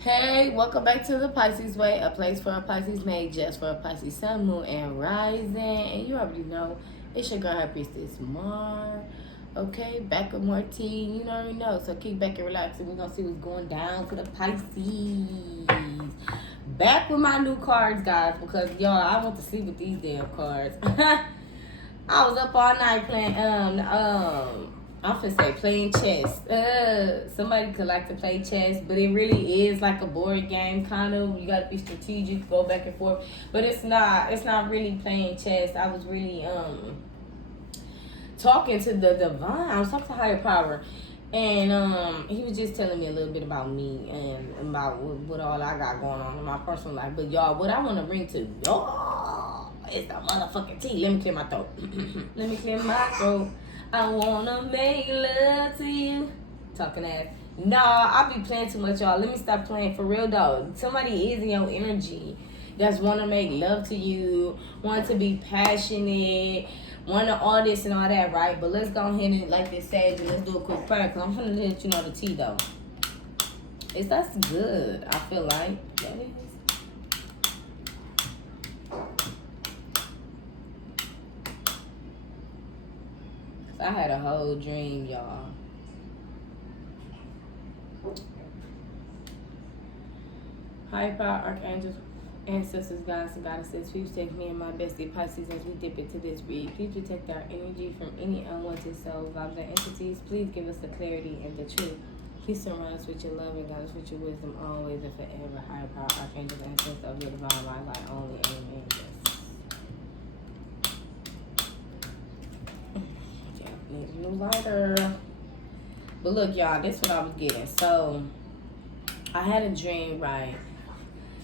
Hey, welcome back to the Pisces Way, a place for a Pisces made just for a Pisces sun, moon, and rising. And you already know, it's your girl, High Priestess Mar. Okay, back with more tea. You already know. So kick back and relax, and we're going to see what's going down for the Pisces. Back with my new cards, guys, because, y'all, I want to sleep with these damn cards. I was up all night playing, I'm finna say playing chess. Somebody could like to play chess, but it really is like a board game, kind of. You gotta be strategic, go back and forth. But it's not. It's not really playing chess. I was really talking to the divine. I was talking to higher power, and he was just telling me a little bit about me and about what all I got going on in my personal life. But y'all, what I want to bring to y'all is the motherfucking tea. Let me clear my throat. Let me clear my throat. I wanna make love to you. Talking ass. Nah, I be playing too much, y'all. Let me stop playing for real, though. Somebody is in your energy that's wanna make love to you, want to be passionate, wanna all this and all that, right? But let's go ahead and like this sage and let's do a quick prayer, because I'm gonna let you know the tea, though. That's good, I feel like. That is. I had a whole dream, y'all. High power, archangels, ancestors, gods, and goddesses, please protect me and my bestie Pisces as we dip into this read. Please protect our energy from any unwanted souls, vibes, and entities. Please give us the clarity and the truth. Please surround us with your love and guide us with your wisdom always and forever. High power, archangels, ancestors of your divine life, I only amen. Need a new lighter. But look, y'all, this is what I was getting. So I had a dream, right?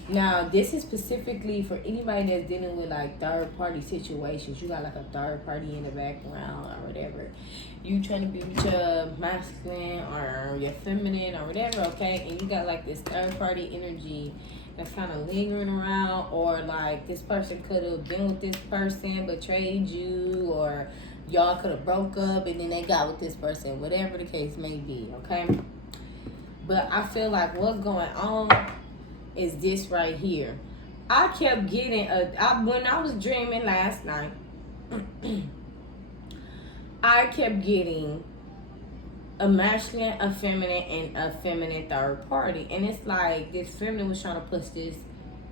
Now, this is specifically for anybody that's dealing with like third party situations. You got like a third party in the background or whatever. You trying to be with your masculine or your feminine or whatever, okay? And you got like this third party energy that's kind of lingering around, or like this person could have been with this person, betrayed you, or y'all could have broke up and then they got with this person, whatever the case may be, okay? But I feel like what's going on is this right here. I kept getting when I was dreaming last night, I kept getting a masculine, a feminine, and a feminine third party. And it's like this feminine was trying to push this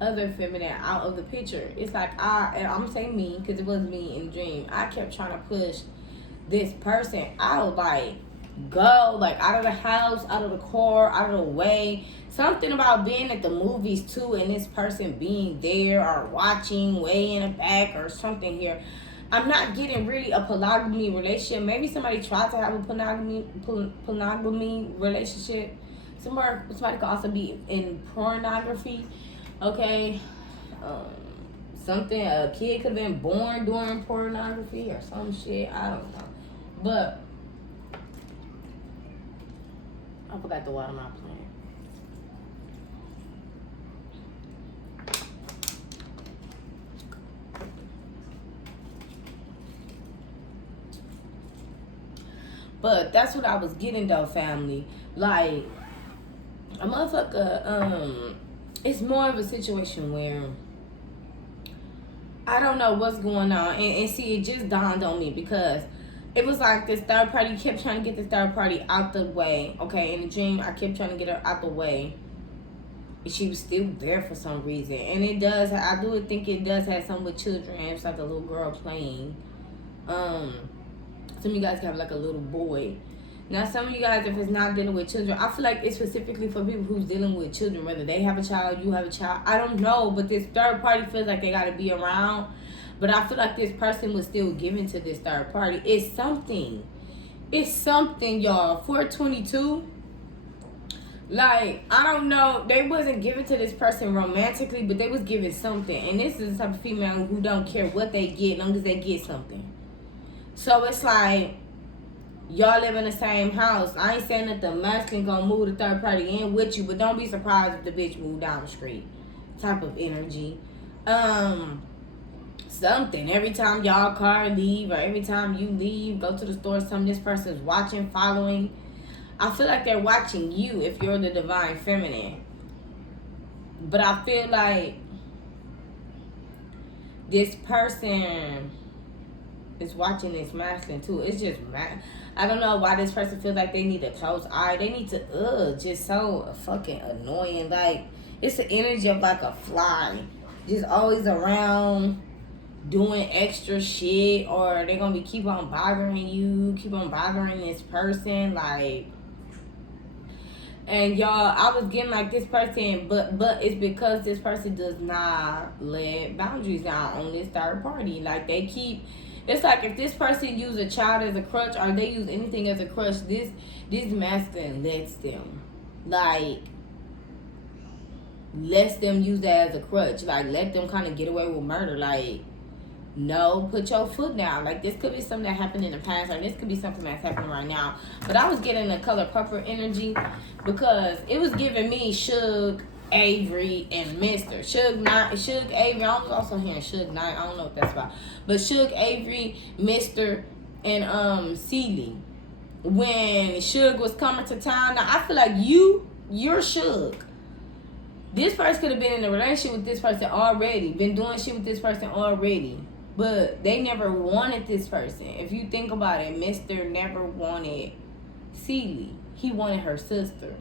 other feminine out of the picture. It's like I'm saying me because it was me in the dream. I kept trying to push this person out, like go like out of the house, out of the car, out of the way. Something about being at the movies too, and this person being there or watching way in the back or something here. I'm not getting really a polygamy relationship. Maybe somebody tried to have a polygamy relationship. Somebody could also be in pornography. Okay, something, a kid could have been born during pornography or some shit. I don't know, but I forgot to water my plant. But that's what I was getting though, family. Like a motherfucker, it's more of a situation where I don't know what's going on. And see, it just dawned on me because it was like this third party kept trying to get this third party out the way. Okay, in the dream, I kept trying to get her out the way. She was still there for some reason. And it does, I do think it does have something with children. It's like a little girl playing. Some of you guys have like a little boy. Now, some of you guys, if it's not dealing with children, I feel like it's specifically for people who's dealing with children, whether they have a child, you have a child. I don't know, but this third party feels like they got to be around. But I feel like this person was still giving to this third party. It's something. It's something, y'all. 422. Like, I don't know. They wasn't giving to this person romantically, but they was giving something. And this is the type of female who don't care what they get, as long as they get something. So it's like, y'all live in the same house. I ain't saying that the masculine gonna move the third party in with you, but don't be surprised if the bitch move down the street. Type of energy. Something. Every time y'all car leave or every time you leave, go to the store, this person's watching, following. I feel like they're watching you if you're the divine feminine. But I feel like this person is watching this masculine too. It's just I don't know why this person feels like they need a close eye. They need to just so fucking annoying. Like, it's the energy of like a fly, just always around doing extra shit, or they're gonna be keep on bothering you, keep on bothering this person, like. And y'all, I was getting like this person, but it's because this person does not let boundaries down on this third party. Like, they keep, it's like if this person use a child as a crutch, or they use anything as a crutch, this masculine lets them, like, lets them use that as a crutch. Like, let them kind of get away with murder. Like, no, put your foot down. Like, this could be something that happened in the past, or this could be something that's happening right now. But I was getting the color purple energy because it was giving me Suge, Avery, and Mr. Suge Avery. I was also hearing Suge Knight. I don't know what that's about. But Suge Avery, Mr., and Celie. When Suge was coming to town. Now, I feel like you're Suge. This person could have been in a relationship with this person already. Been doing shit with this person already. But they never wanted this person. If you think about it, Mr. never wanted Celie. He wanted her sister.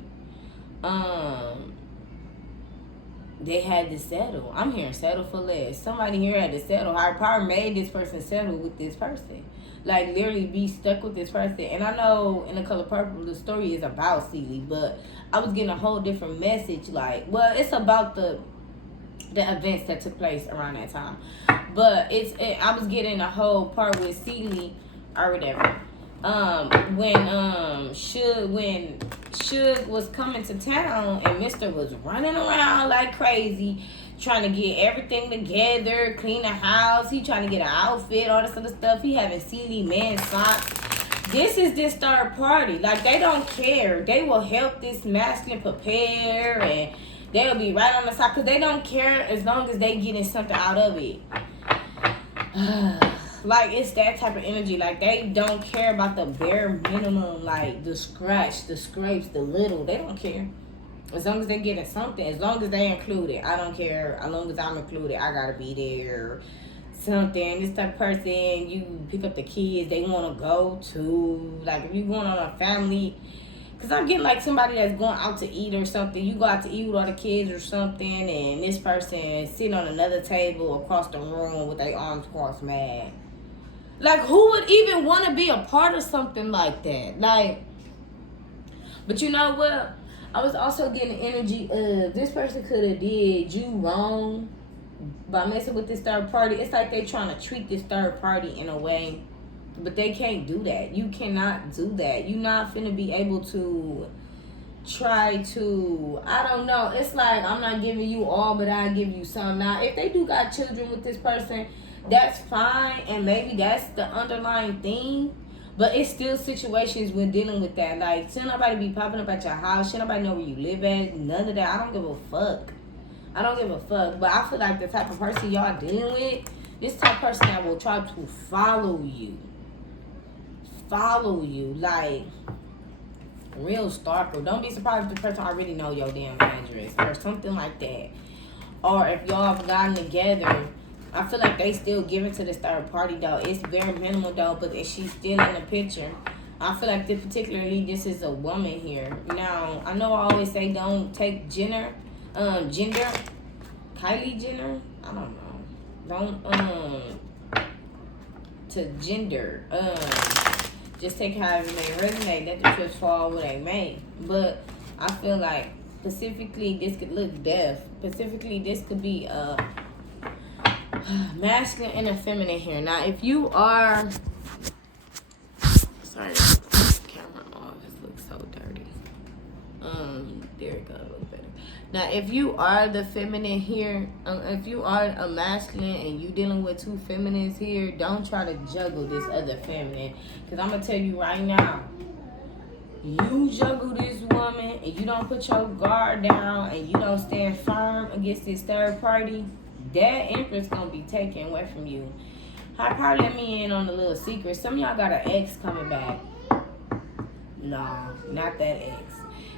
They had to settle. I'm hearing settle for less. Somebody here had to settle. Higher power made this person settle with this person. Like, literally be stuck with this person. And I know in The Color Purple, the story is about Celie, but I was getting a whole different message. Like, well, it's about the events that took place around that time. But I was getting a whole part with Celie or whatever. When Suge was coming to town and Mr. was running around like crazy, trying to get everything together, clean the house. He trying to get an outfit, all this other stuff. He having Celie man socks. This is this third party. Like, they don't care. They will help this masculine prepare, and they'll be right on the side because they don't care as long as they getting something out of it. Like, it's that type of energy. Like, they don't care about the bare minimum, like the scratch, the scrapes, the little. They don't care. As long as they getting something, as long as they included, I don't care. As long as I'm included, I gotta be there. Something. This type of person, you pick up the kids, they want to go to. Like, if you going on a family, because I'm getting like somebody that's going out to eat or something. You go out to eat with all the kids or something, and this person is sitting on another table across the room with their arms crossed, mad. Like, who would even want to be a part of something like that? Like, but you know what? I was also getting the energy of this person could have did you wrong by messing with this third party. It's like they trying to treat this third party in a way, but they can't do that. You cannot do that. You're not finna be able to try to, I don't know. It's like, I'm not giving you all, but I give you some. Now, if they do got children with this person, that's fine, and maybe that's the underlying thing. But it's still situations when dealing with that. Like, should nobody be popping up at your house? Should nobody know where you live at? None of that. I don't give a fuck. I don't give a fuck. But I feel like the type of person y'all dealing with, this type of person that will try to follow you. Follow you. Like, real stalker. Don't be surprised if the person already know your damn address or something like that. Or if y'all have gotten together, I feel like they still giving to this third party, though. It's very minimal, though, but she's still in the picture. I feel like particularly this is a woman here. Now, I know I always say don't take gender. Kylie Jenner? I don't know. Don't, to gender. Just take however they resonate. Let them just fall where they may. But I feel like specifically this could look deaf. Specifically, this could be masculine and a feminine here. Now, if you are, sorry, camera off. This looks so dirty. There it goes. Look better. Now, if you are the feminine here, if you are a masculine and you dealing with two feminines here, don't try to juggle this other feminine. Because I'm gonna tell you right now, you juggle this woman and you don't put your guard down and you don't stand firm against this third party, that interest gonna be taken away from you. I probably let me in on a little secret. Some of y'all got an ex coming back. No, not that ex.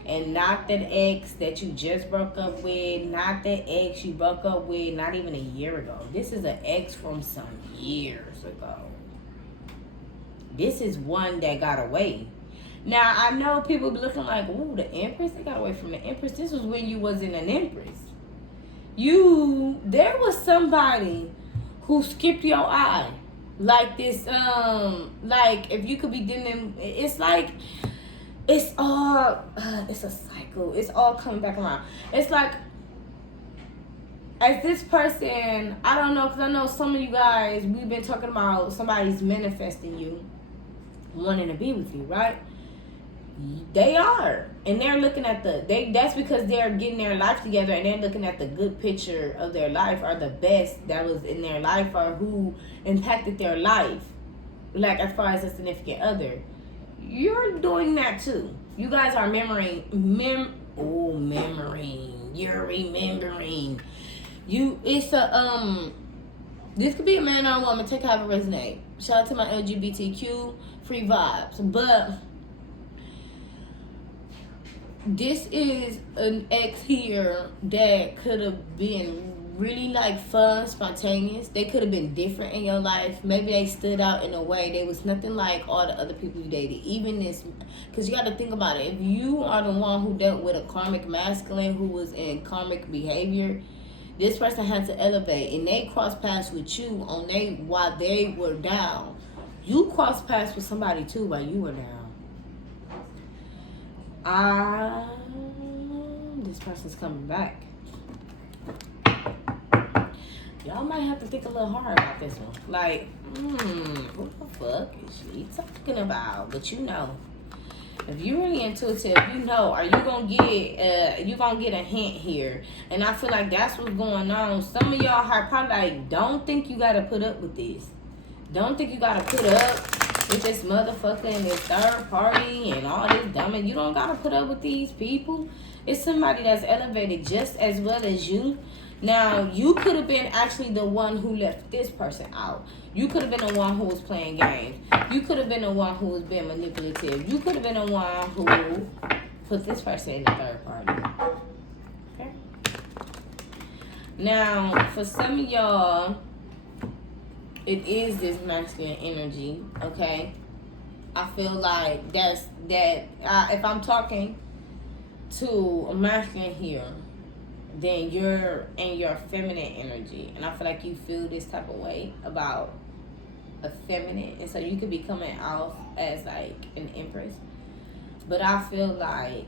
And not that ex that you just broke up with, not that ex you broke up with not even a year ago. This is an ex from some years ago. This is one that got away. Now, I know people be looking like, ooh, the Empress? They got away from the Empress. This was when you wasn't an Empress. There was somebody who skipped your eye. Like this, like if you could be dealing, it's like, it's all, it's a cycle. It's all coming back around. It's like, as this person, I don't know, because I know some of you guys, we've been talking about somebody's manifesting you, wanting to be with you, right? They are. And they're looking at that's because they're getting their life together and they're looking at the good picture of their life or the best that was in their life or who impacted their life. Like as far as a significant other. You're doing that too. You guys are remembering. You're remembering. It's a, this could be a man or a woman. Take however it resonate. Shout out to my LGBTQ free vibes. But this is an ex here that could have been really like fun, spontaneous. They could have been different in your life. Maybe they stood out in a way. They was nothing like all the other people you dated. Even this, because you got to think about it. If you are the one who dealt with a karmic masculine who was in karmic behavior, this person had to elevate, and they crossed paths with you while they were down. You crossed paths with somebody too while you were down. This person's coming back. Y'all might have to think a little hard about this one. Like, what the fuck is she talking about? But you know, if you're really intuitive, you know, are you gonna get a hint here? And I feel like that's what's going on. Some of y'all are probably like, don't think you gotta put up with this. Don't think you gotta put up with this motherfucker and this third party and all this dumb. You don't gotta put up with these people. It's somebody that's elevated just as well as you. Now, you could have been actually the one who left this person out. You could have been the one who was playing games. You could have been the one who was being manipulative. You could have been the one who put this person in the third party. Okay? Now, for some of y'all, it is this masculine energy, okay? I feel like if I'm talking to a masculine here, then you're in your feminine energy. And I feel like you feel this type of way about a feminine. And so you could be coming off as like an empress. But I feel like,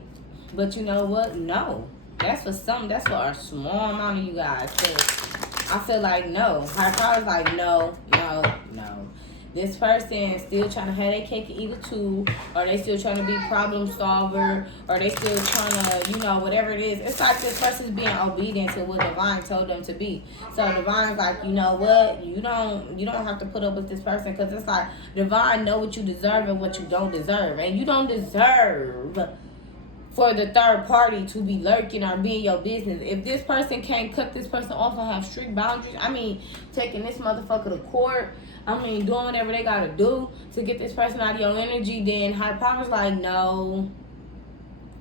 but you know what? No. That's for a small amount of you guys. I feel like no. Higher power's like no. This person is still trying to have their cake and eat it too, or they still trying to be problem solver, or they still trying to, whatever it is. It's like this person's being obedient to what Divine told them to be. So Divine's like, you know what? You don't have to put up with this person, because it's like Divine know what you deserve and what you don't deserve, and you don't deserve for the third party to be lurking or be in your business. If this person can't cut this person off and have strict boundaries, taking this motherfucker to court, doing whatever they gotta do to get this person out of your energy, then higher power's like, no,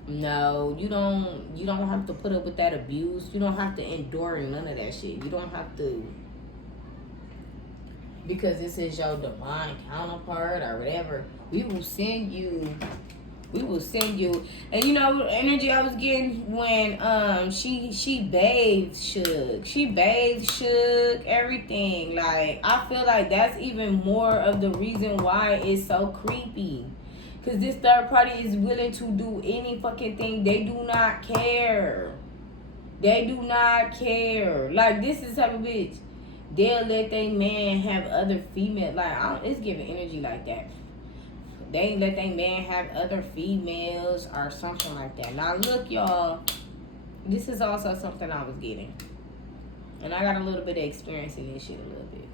you don't have to put up with that abuse. You don't have to endure none of that shit. You don't have to, because this is your divine counterpart or whatever. We will send you. And energy I was getting when she bathed Suge. She bathed Suge, everything. Like, I feel like that's even more of the reason why it's so creepy. Because this third party is willing to do any fucking thing. They do not care. Like, this is the type of bitch. They'll let their man have other female. Like, it's giving energy like that. They ain't let their man have other females or something like that. Now, look, y'all. This is also something I was getting. And I got a little bit of experience in this shit a little bit.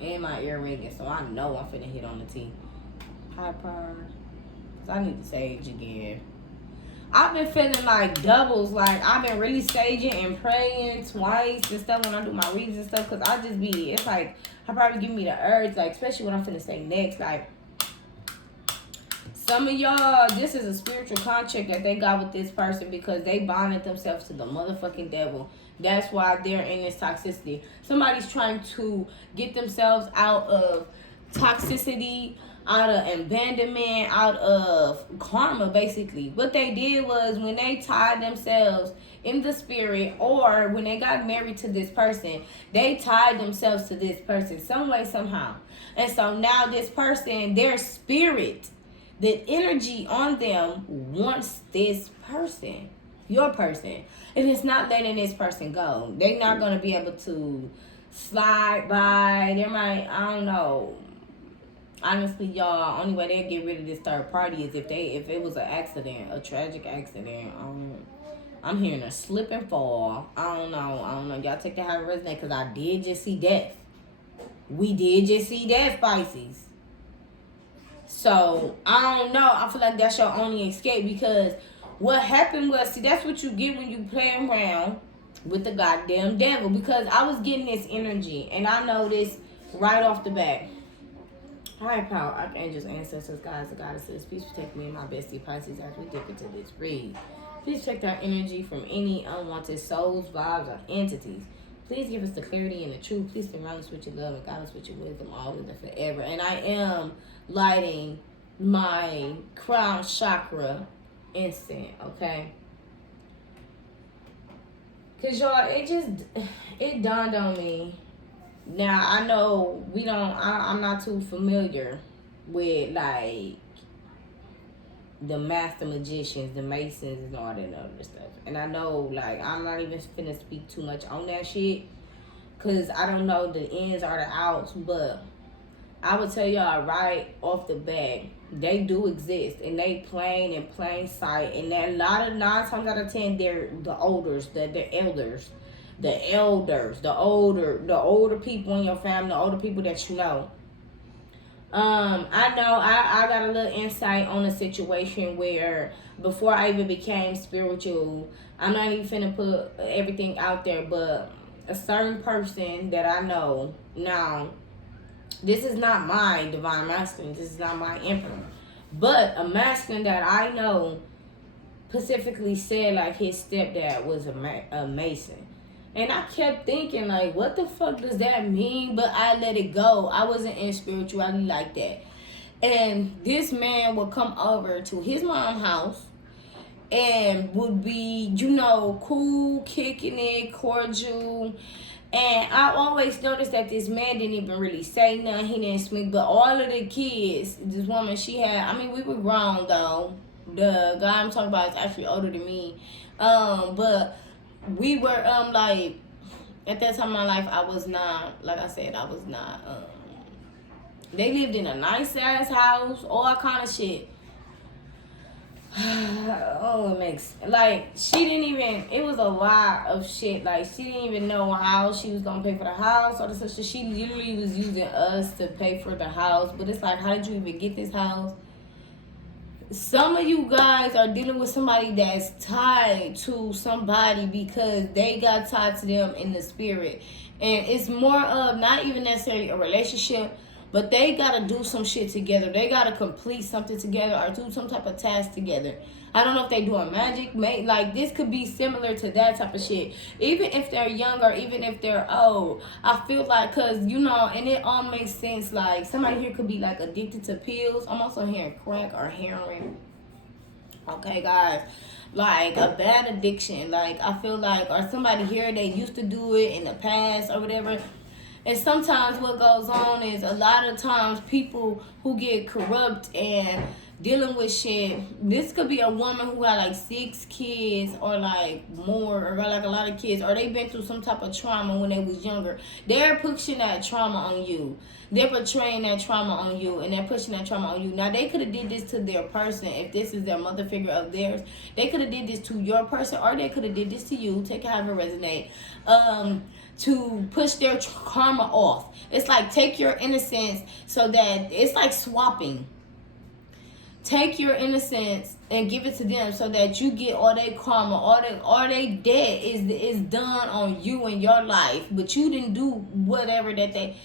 And my ear ringing, so I know I'm finna hit on the T. High power. Because I need to sage again. I've been feeling like doubles. Like, I've been really saging and praying twice and stuff when I do my reads and stuff. Because it's like, I probably give me the urge. Like, especially when I'm finna say next. Like, Some of y'all, this is a spiritual contract that they got with this person because they bonded themselves to the motherfucking devil. That's why they're in this toxicity. Somebody's trying to get themselves out of toxicity, out of abandonment, out of karma, basically. What they did was when they tied themselves in the spirit, or when they got married to this person, they tied themselves to this person some way, somehow. And so now this person, their spirit, the energy on them wants this person, your person, and it's not letting this person go. They're not going to be able to slide by. They might, I don't know. Honestly, y'all, only way they get rid of this third party is if it was an accident, a tragic accident. I'm hearing a slip and fall. I don't know. Y'all take that how it resonate, because I did just see death. We did just see death, Pisces. So, I don't know. I feel like that's your only escape, because what happened was, see, that's what you get when you play around with the goddamn devil. Because I was getting this energy, and I know this right off the bat. Alright, pal, archangels, ancestors, guides, and goddesses, please protect me and my bestie Pisces as we dip into this read. Please protect our energy from any unwanted souls, vibes, or entities. Please give us the clarity and the truth. Please surround us with your love and guide us with your wisdom always and forever. And I am lighting my crown chakra incense, okay? Because, y'all, it dawned on me. Now, I know I'm not too familiar with, like, the master magicians, the masons, and all that other stuff. And I know, like, I'm not even finna speak too much on that shit, because I don't know the ins or the outs, but I would tell y'all right off the bat, they do exist, and they in plain sight, and that a lot of 9 times out of 10, they're the elders, the older people in your family, the older people that you know. I know I got a little insight on a situation where before I even became spiritual, I'm not even finna put everything out there, but a certain person that I know now, this is not my divine masculine, this is not my emperor, but a masculine that I know specifically said like his stepdad was a mason. And I kept thinking, like, what the fuck does that mean? But I let it go. I wasn't in spirituality like that. And this man would come over to his mom's house and would be, cool, kicking it, cordial. And I always noticed that this man didn't even really say nothing. He didn't speak. But all of the kids, this woman, she had, I mean, we were grown, though. The guy I'm talking about is actually older than me. But we were, like, at that time in my life, I was not, like I said, they lived in a nice-ass house, all kind of shit. Oh, it makes, like, it was a lot of shit. Like, she didn't even know how she was going to pay for the house, or the shit. She literally was using us to pay for the house. But it's like, how did you even get this house? Some of you guys are dealing with somebody that's tied to somebody because they got tied to them in the spirit. And it's more of not even necessarily a relationship, but they got to do some shit together. They got to complete something together or do some type of task together. I don't know if they doing magic. Like, this could be similar to that type of shit. Even if they're young or even if they're old. I feel like, because, and it all makes sense. Like, somebody here could be, like, addicted to pills. I'm also hearing crack or heroin. Okay, guys. Like, a bad addiction. Like, I feel like, or somebody here, they used to do it in the past or whatever. And sometimes what goes on is a lot of times people who get corrupt and dealing with shit. This could be a woman who had like 6 kids or like more, or got like a lot of kids, or they been through some type of trauma when they was younger. They're pushing that trauma on you. They're portraying that trauma on you, and they're pushing that trauma on you. Now, they could have did this to their person. If this is their mother figure of theirs, they could have did this to your person, or they could have did this to you. Take it however it resonate. To push their karma off. It's like, take your innocence so that it's like swapping. Take your innocence and give it to them so that you get all their karma, all they debt is done on you in your life, but you didn't do whatever that they.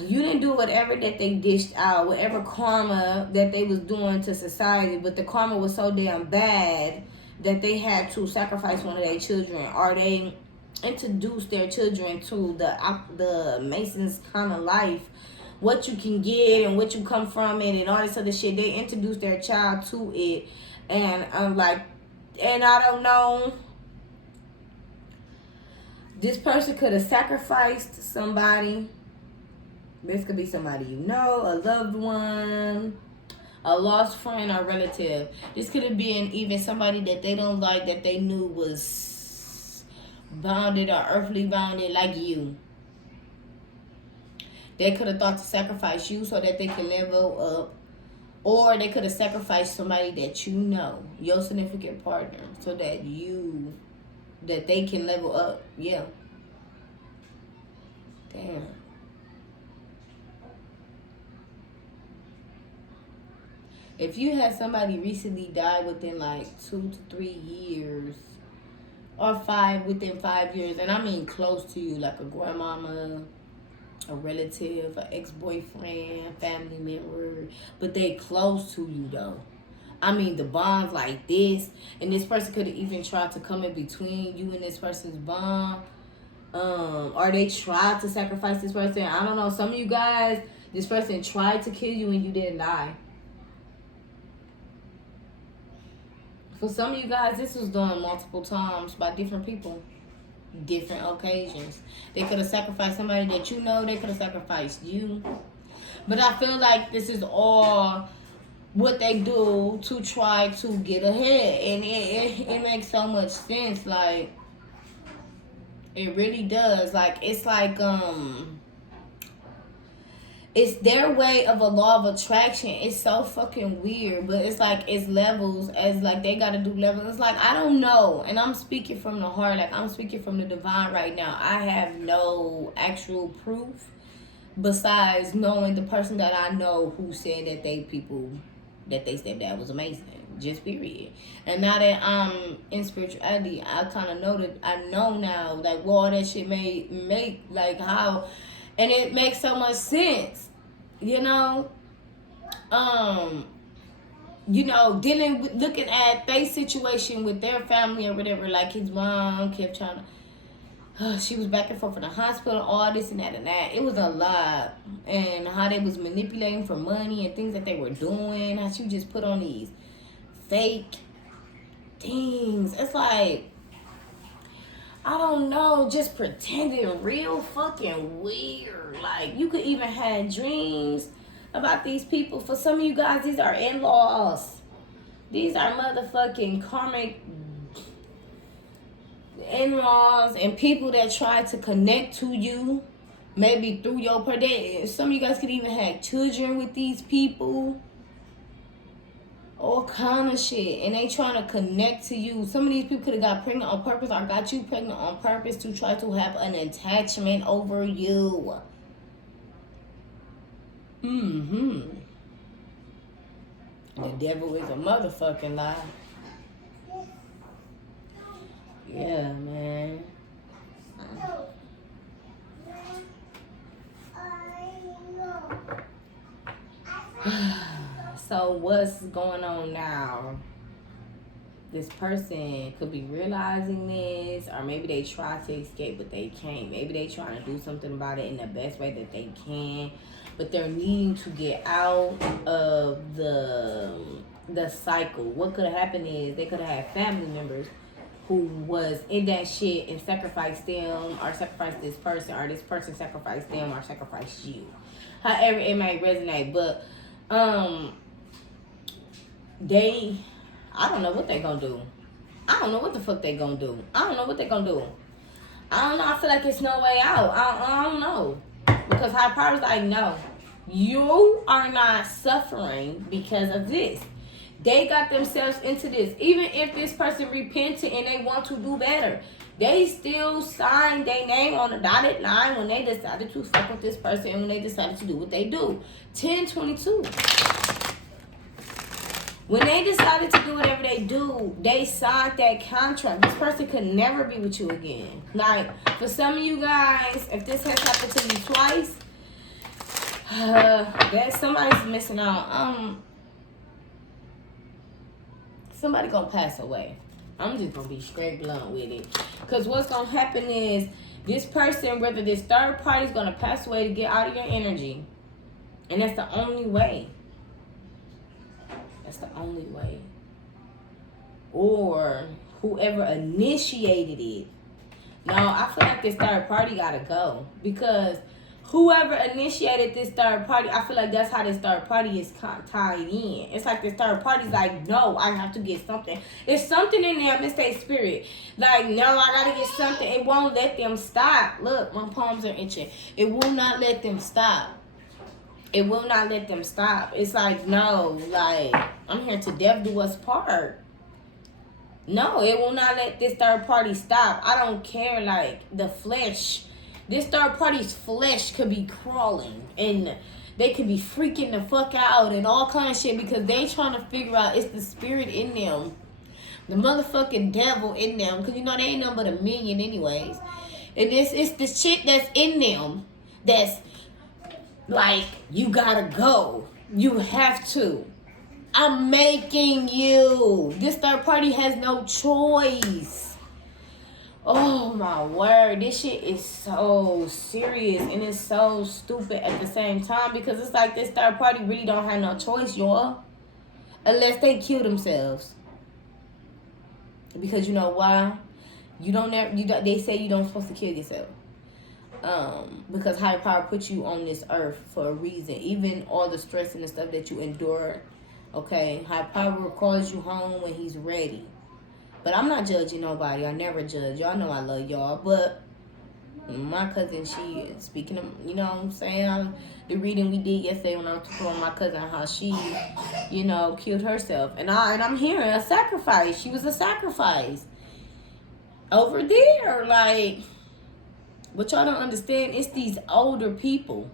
You didn't do whatever that they dished out, whatever karma that they was doing to society, but the karma was so damn bad that they had to sacrifice one of their children, or they introduced their children to the Masons kind of life, what you can get and what you come from it and all this other shit. They introduced their child to it, and I'm like, and I don't know. This person could have sacrificed somebody. This could be somebody you know, a loved one, a lost friend or relative. This could have been even somebody that they don't like, that they knew was bounded or earthly bounded like you. They could have thought to sacrifice you so that they can level up. Or they could have sacrificed somebody that you know, your significant partner, so that they can level up. Yeah. Damn. If you had somebody recently die within like 2 to 3 years, or within 5 years, and I mean close to you, like a grandmama, a relative, an ex-boyfriend, family member, but they close to you though. I mean, the bond's like this, and this person could have even tried to come in between you and this person's bond, or they tried to sacrifice this person. I don't know. Some of you guys, this person tried to kill you and you didn't die. For some of you guys, this was done multiple times by different people, different occasions. They could have sacrificed somebody that you know. They could have sacrificed you. But I feel like this is all what they do to try to get ahead. And it makes so much sense. Like, it really does. Like, it's like, it's their way of a law of attraction. It's so fucking weird, but it's like, it's levels, as like they gotta do levels. It's like, I don't know, and I'm speaking from the heart, like I'm speaking from the divine right now. I have no actual proof besides knowing the person that I know who said that they stepdad was amazing, just period. And now that I'm in spirituality, I kind of know that I know now, like, what all that shit make like how. And it makes so much sense, you know. Dealing with, looking at their situation with their family or whatever. Like, his mom kept trying to, she was back and forth in the hospital, all this and that and that. It was a lot. And how they was manipulating for money and things that they were doing. How she just put on these fake things. It's like, I don't know, just pretending real fucking weird. Like, you could even have dreams about these people. For some of you guys, these are in-laws. These are motherfucking karmic in-laws and people that try to connect to you, maybe through your birthday. Some of you guys could even have children with these people. All kind of shit. And they trying to connect to you. Some of these people could have got pregnant on purpose or got you pregnant on purpose to try to have an attachment over you. The devil is a motherfucking lie. Yeah, man. So what's going on now? This person could be realizing this, or maybe they try to escape but they can't. Maybe they trying to do something about it in the best way that they can, but they're needing to get out of the cycle. What could have happened is they could have had family members who was in that shit and sacrificed them, or sacrificed this person, or this person sacrificed them, or sacrificed you. However it might resonate, but I don't know what they gonna do. I don't know what the fuck they gonna do. I don't know what they gonna do. I don't know. I feel like it's no way out. I don't know. Because high power's like, no. You are not suffering because of this. They got themselves into this. Even if this person repented and they want to do better, they still signed their name on the dotted line when they decided to fuck with this person and when they decided to do what they do. 10/22. When they decided to do whatever they do, they signed that contract. This person could never be with you again. Like, for some of you guys, if this has happened to you twice, That somebody's missing out. Somebody gonna pass away. I'm just gonna be straight blunt with it. Cause what's gonna happen is this person, whether this third party, is gonna pass away to get out of your energy. And that's the only way. That's the only way. Or whoever initiated it. No, I feel like this third party gotta go. Because whoever initiated this third party, I feel like that's how this third party is tied in. It's like this third party's like, no, I have to get something. There's something in there, Miss A Spirit. Like, no, I gotta get something. It won't let them stop. Look, my palms are itching. It will not let them stop. It will not let them stop. It's like, no, like, I'm here to death do us part. No, it will not let this third party stop. I don't care, like, the flesh. This third party's flesh could be crawling. And they could be freaking the fuck out and all kind of shit. Because they trying to figure out it's the spirit in them. The motherfucking devil in them. Because, you know, they ain't nothing but a minion anyways. And it's the shit that's in them. That's like, you gotta go. You have to. I'm making you. This third party has no choice. Oh my word. This shit is so serious. And it's so stupid at the same time. Because it's like this third party really don't have no choice, y'all. Unless they kill themselves. Because you know why? They say you don't supposed to kill yourself. Because higher power put you on this earth for a reason. Even all the stress and the stuff that you endure. Okay, higher power calls you home when he's ready. But I'm not judging nobody. I never judge. Y'all know I love y'all. But my cousin, she, speaking of, you know what I'm saying? The reading we did yesterday when I was talking about my cousin, how she, you know, killed herself. And I'm hearing a sacrifice. She was a sacrifice. Over there, like, what y'all don't understand, it's these older people.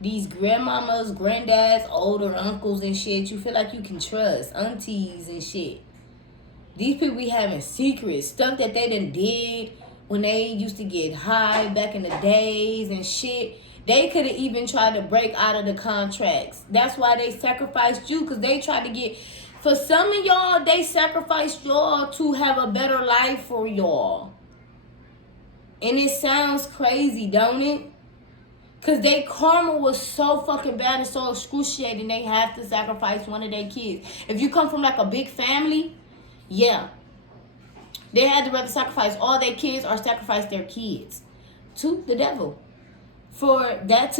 These grandmamas, granddads, older uncles and shit. You feel like you can trust. Aunties and shit. These people be having secrets. Stuff that they done did when they used to get high back in the days and shit. They could have even tried to break out of the contracts. That's why they sacrificed you. Because they tried to get... For some of y'all, they sacrificed y'all to have a better life for y'all. And it sounds crazy, don't it? Because their karma was so fucking bad and so excruciating, they have to sacrifice one of their kids. If you come from like a big family, yeah. They had to rather sacrifice all their kids or sacrifice their kids to the devil. For that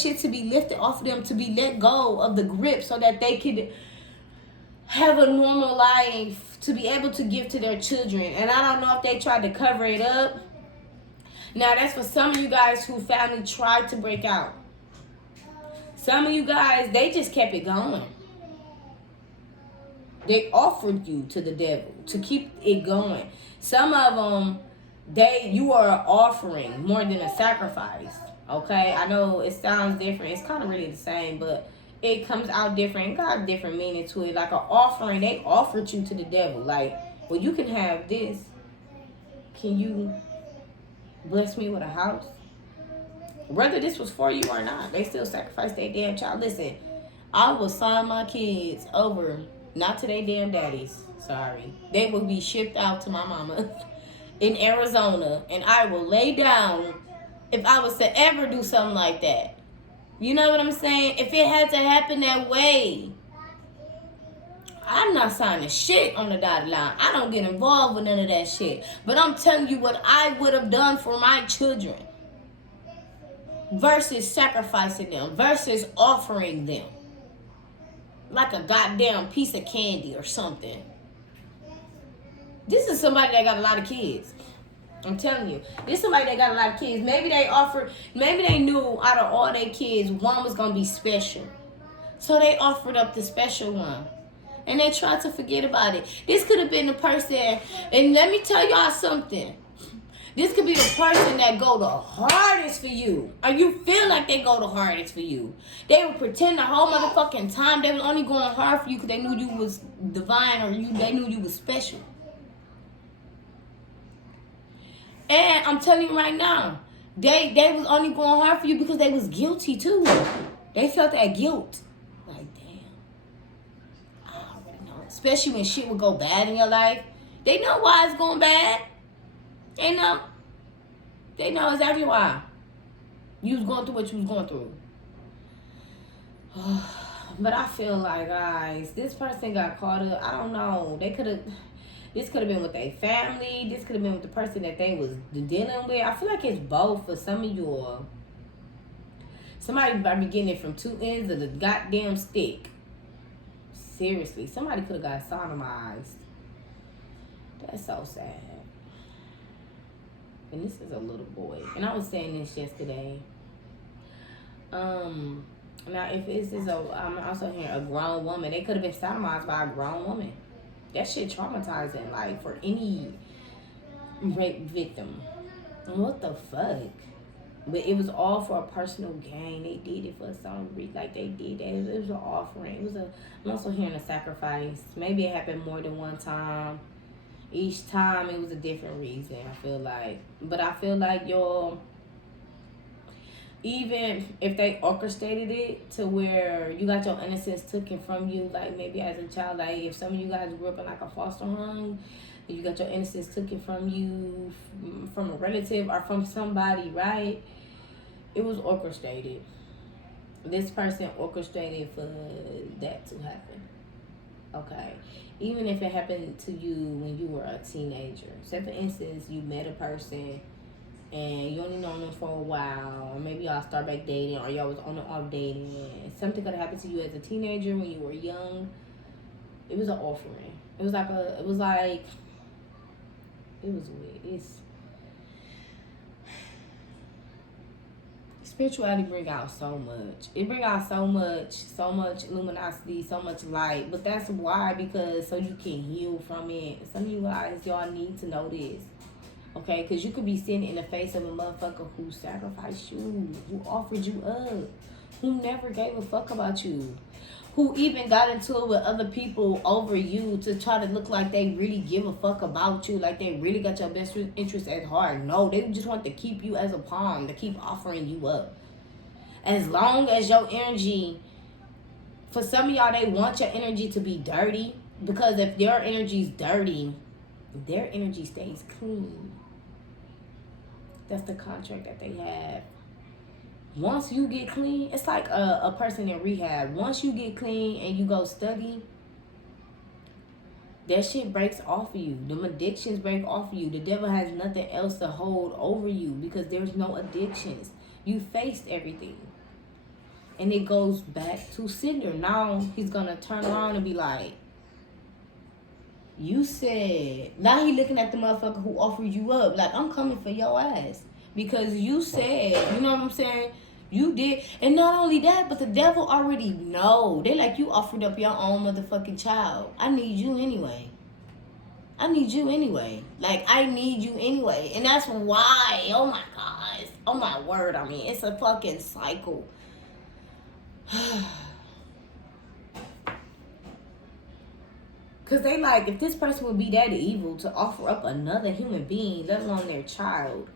shit to be lifted off of them, to be let go of the grip so that they could have a normal life, to be able to give to their children. And I don't know if they tried to cover it up. Now, that's for some of you guys who family tried to break out. Some of you guys, they just kept it going. They offered you to the devil to keep it going. Some of them, you are an offering more than a sacrifice. Okay? I know it sounds different. It's kind of really the same, but it comes out different. It got a different meaning to it. Like an offering, they offered you to the devil. Like, well, you can have this. Can you bless me with a house? Whether this was for you or not, they still sacrificed their damn child. Listen, I will sign my kids over, not to their damn daddies. Sorry. They will be shipped out to my mama in Arizona, and I will lay down if I was to ever do something like that. You know what I'm saying? If it had to happen that way, I'm not signing shit on the dotted line. I don't get involved with none of that shit. But I'm telling you what I would have done for my children versus sacrificing them, versus offering them like a goddamn piece of candy or something. This is somebody that got a lot of kids. I'm telling you. This is somebody that got a lot of kids. Maybe they knew out of all their kids, one was going to be special. So they offered up the special one. And they tried to forget about it. This could have been the person, and let me tell y'all something. This could be the person that go the hardest for you. Or you feel like they go the hardest for you. They would pretend the whole motherfucking time they was only going hard for you because they knew you was divine or they knew you was special. And I'm telling you right now, they was only going hard for you because they was guilty too. They felt that guilt. Like, damn, I already know. Especially when shit would go bad in your life. They know why it's going bad. They know. They know exactly why. You was going through what you was going through. But I feel like, guys, this person got caught up. I don't know. This could have been with their family. This could have been with the person that they was dealing with. I feel like it's both for some of you all. Somebody might be getting it from two ends of the goddamn stick. Seriously, somebody could have got sodomized. That's so sad. And this is a little boy. And I was saying this yesterday. Now, if this is I'm also hearing a grown woman. They could have been sodomized by a grown woman. That shit traumatizing, like, for any rape victim. What the fuck? But it was all for a personal gain. They did it for some reason. Like, they did that. It was an offering. I'm also hearing a sacrifice. Maybe it happened more than one time. Each time it was a different reason, I feel like. But I feel like, y'all, even if they orchestrated it to where you got your innocence taken from you, like maybe as a child, like if some of you guys grew up in like a foster home, and you got your innocence taken from you from a relative or from somebody, right? It was orchestrated. This person orchestrated for that to happen. Okay. Even if it happened to you when you were a teenager. Say for instance, you met a person and you only known them for a while, or maybe y'all start back dating, or y'all was on and off dating. Something could have happened to you as a teenager when you were young. It was an offering. It was weird. Spirituality bring out so much. It bring out so much luminosity, so much light. But that's why, because so you can heal from it. Some of you guys, y'all need to know this. Okay, because you could be sitting in the face of a motherfucker who sacrificed you, who offered you up, who never gave a fuck about you, who even got into it with other people over you to try to look like they really give a fuck about you, like they really got your best interest at heart. No, they just want to keep you as a pawn, to keep offering you up. As long as your energy, for some of y'all, they want your energy to be dirty, because if your energy's dirty, their energy stays clean. That's the contract that they have. Once you get clean, it's like a person in rehab. Once you get clean and you go study, that shit breaks off of you. Them addictions break off of you. The devil has nothing else to hold over you because there's no addictions. You faced everything. And it goes back to sender. Now he's going to turn around and be like, you said, now he looking at the motherfucker who offered you up. Like, I'm coming for your ass. Because you said, you know what I'm saying? You did. And not only that, but the devil already know. They like, you offered up your own motherfucking child. I need you anyway. Like, I need you anyway. And that's why, oh my God. Oh my word, I mean, it's a fucking cycle. Because they like, if this person would be that evil to offer up another human being, let alone their child.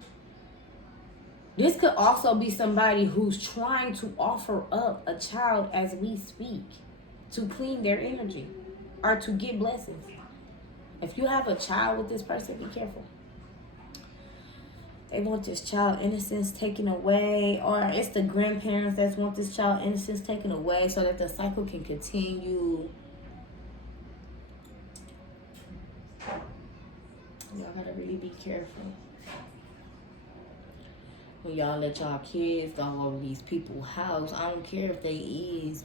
This could also be somebody who's trying to offer up a child as we speak to clean their energy or to get blessings. If you have a child with this person, be careful. They want this child innocence taken away, or it's the grandparents that want this child innocence taken away so that the cycle can continue. Y'all gotta really be careful when y'all let y'all kids go over these people's house. I don't care if they is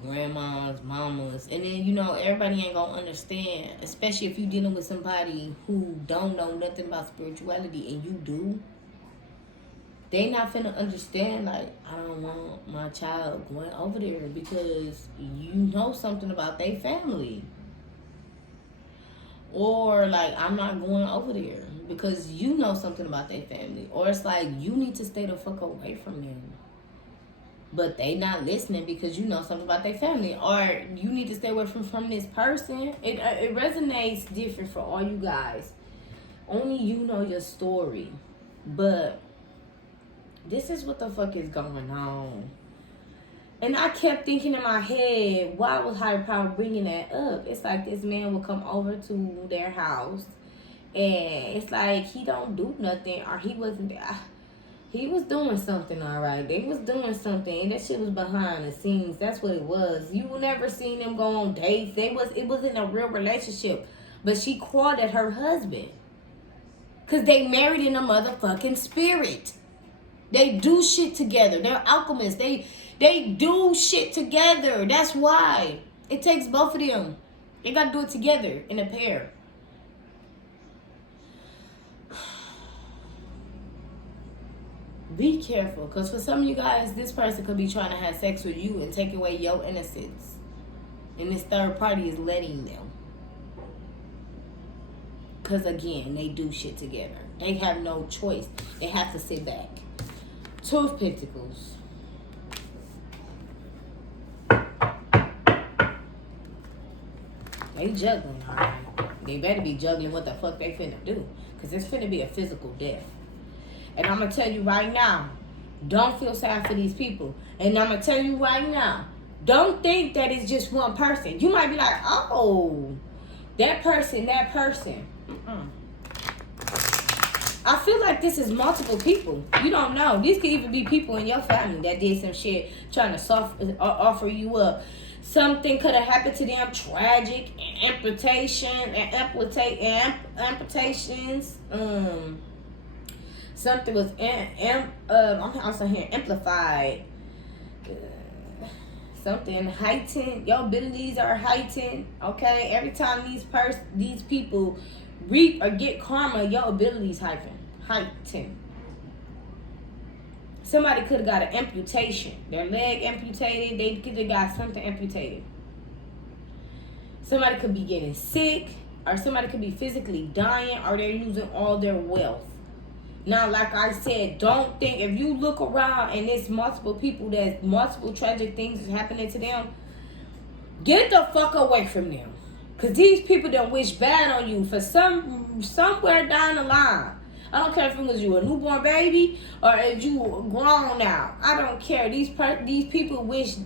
grandmas, mamas, and then, you know, everybody ain't gonna understand, especially if you dealing with somebody who don't know nothing about spirituality and you do. They not finna understand, like, I don't want my child going over there because you know something about their family. Or, like, I'm not going over there because you know something about their family. Or it's like, you need to stay the fuck away from them. But they not listening because you know something about their family. Or you need to stay away from this person. It resonates different for all you guys. Only you know your story. But this is what the fuck is going on. And I kept thinking in my head, why was higher power bringing that up? It's like this man would come over to their house, and it's like he don't do nothing, or he wasn't. He was doing something, all right. They was doing something, and that shit was behind the scenes. That's what it was. You never seen them go on dates. It wasn't a real relationship, but she called at her husband, cause they married in a motherfucking spirit. They do shit together. They're alchemists. They do shit together. That's why. It takes both of them. They gotta do it together in a pair. Be careful, because for some of you guys, this person could be trying to have sex with you and take away your innocence. And this third party is letting them. Because again, they do shit together. They have no choice. They have to sit back. Two of Pentacles. They juggling, alright. They better be juggling what the fuck they finna do. Because it's finna be a physical death. And I'm going to tell you right now, don't feel sad for these people. And I'm going to tell you right now, don't think that it's just one person. You might be like, oh, that person. I feel like this is multiple people. You don't know. These could even be people in your family that did some shit trying to offer you up. Something could have happened to them, tragic, amputations. Something was, I'm also hearing amplified. Something heightened. Your abilities are heightened. Okay, every time these people reap or get karma, your abilities heightened. Somebody could have got an amputation. Their leg amputated. They could have got something amputated. Somebody could be getting sick, or somebody could be physically dying, or they're losing all their wealth. Now, like I said, don't think, if you look around and there's multiple people, there's multiple tragic things happening to them, get the fuck away from them. Because these people don't wish bad on you for somewhere down the line. I don't care if it was you a newborn baby or if you grown now. I don't care. These people wish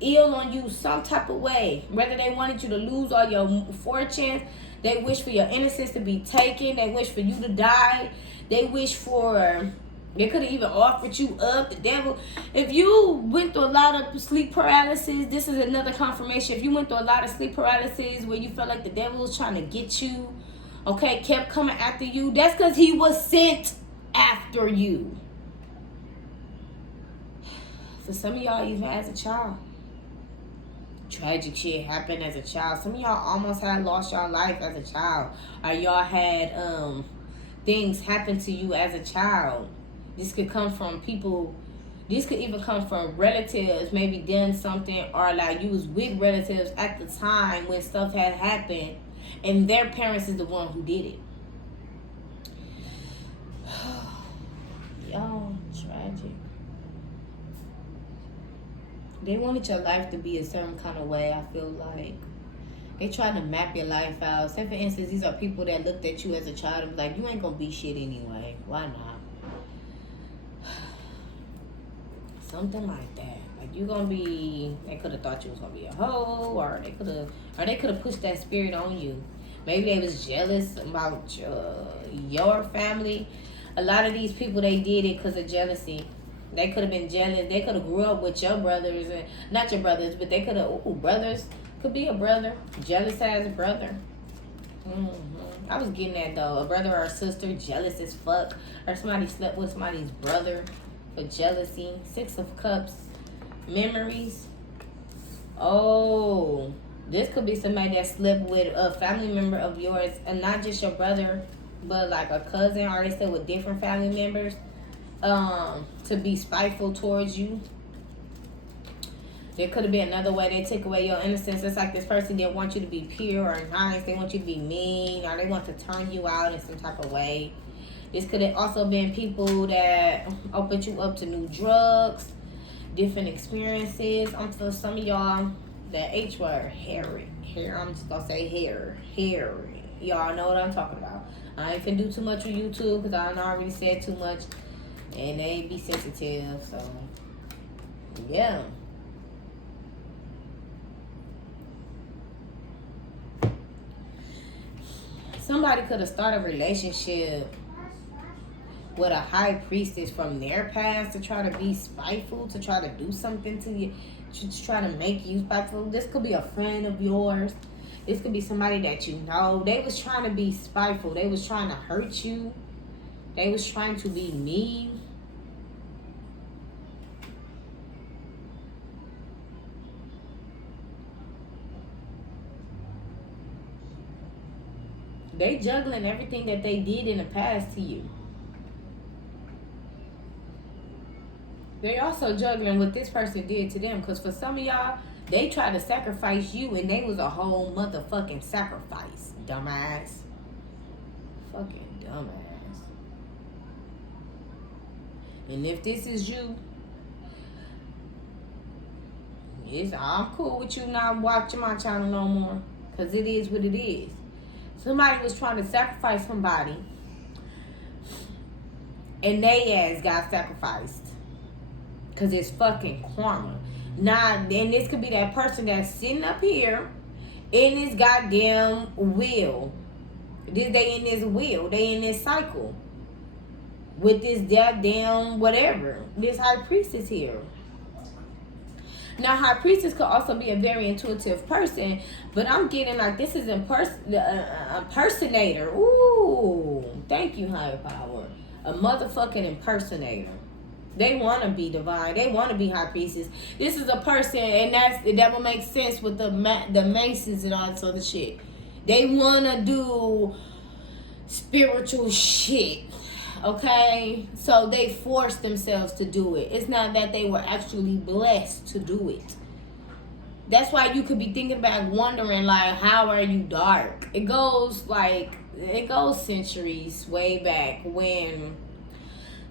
ill on you some type of way. Whether they wanted you to lose all your fortune, they wish for your innocence to be taken. They wish for you to die. They wish for... They could have even offered you up. The devil. If you went through a lot of sleep paralysis, this is another confirmation. If you went through a lot of sleep paralysis where you felt like the devil was trying to get you, okay, kept coming after you, that's because he was sent after you. For some of y'all, even as a child, tragic shit happened as a child. Some of y'all almost had lost your life as a child. Or y'all had things happen to you as a child. This could come from people. This could even come from relatives, maybe done something, or like you was with relatives at the time when stuff had happened, and their parents is the one who did it. Y'all, tragic. They wanted your life to be a certain kind of way, I feel like. They trying to map your life out. Say, for instance, these are people that looked at you as a child and was like, you ain't gonna be shit anyway. Why not? Something like that. Like, you gonna be... They could have thought you was gonna be a hoe, or they could have pushed that spirit on you. Maybe they was jealous about your family. A lot of these people, they did it because of jealousy. They could have been jealous. They could have grew up with your brothers, and not your brothers, but they could have, brothers. Could be a brother. Jealous as a brother. I was getting that though. A brother or a sister, jealous as fuck. Or somebody slept with somebody's brother for jealousy. 6 of Cups. Memories. Oh, this could be somebody that slept with a family member of yours, and not just your brother, but like a cousin, or they slept with different family members. To be spiteful towards you. There could have been another way they took away your innocence. It's like this person didn't want you to be pure or nice. They want you to be mean, or they want to turn you out in some type of way. This could have also been people that opened you up to new drugs, different experiences. For some of y'all, the H word, hair. I'm just gonna say hair. Y'all know what I'm talking about. I ain't finna do too much with YouTube because I already said too much. And they be sensitive, so yeah. Somebody could have started a relationship with a high priestess from their past to try to be spiteful, to try to do something to you, to try to make you spiteful. This could be a friend of yours. This could be somebody that you know. They was trying to be spiteful. They was trying to hurt you. They was trying to be mean. They juggling everything that they did in the past to you. They also juggling what this person did to them. Because for some of y'all, they tried to sacrifice you and they was a whole motherfucking sacrifice. Dumbass. Fucking dumbass. And if this is you, I'm cool with you not watching my channel no more. Because it is what it is. Somebody was trying to sacrifice somebody. And they ass got sacrificed. Because it's fucking karma. Now, then this could be that person that's sitting up here in this goddamn wheel. They in this wheel. They in this cycle. With this goddamn whatever. This high priestess here. Now, high priestess could also be a very intuitive person. But I'm getting like this is impersonator. Ooh. Thank you, higher power. A motherfucking impersonator. They want to be divine. They want to be high priestess. This is a person, and that will make sense with the Masons and all this other shit. They want to do spiritual shit, okay? So they force themselves to do it. It's not that they were actually blessed to do it. That's why you could be thinking about wondering, like, how are you dark? It goes centuries way back when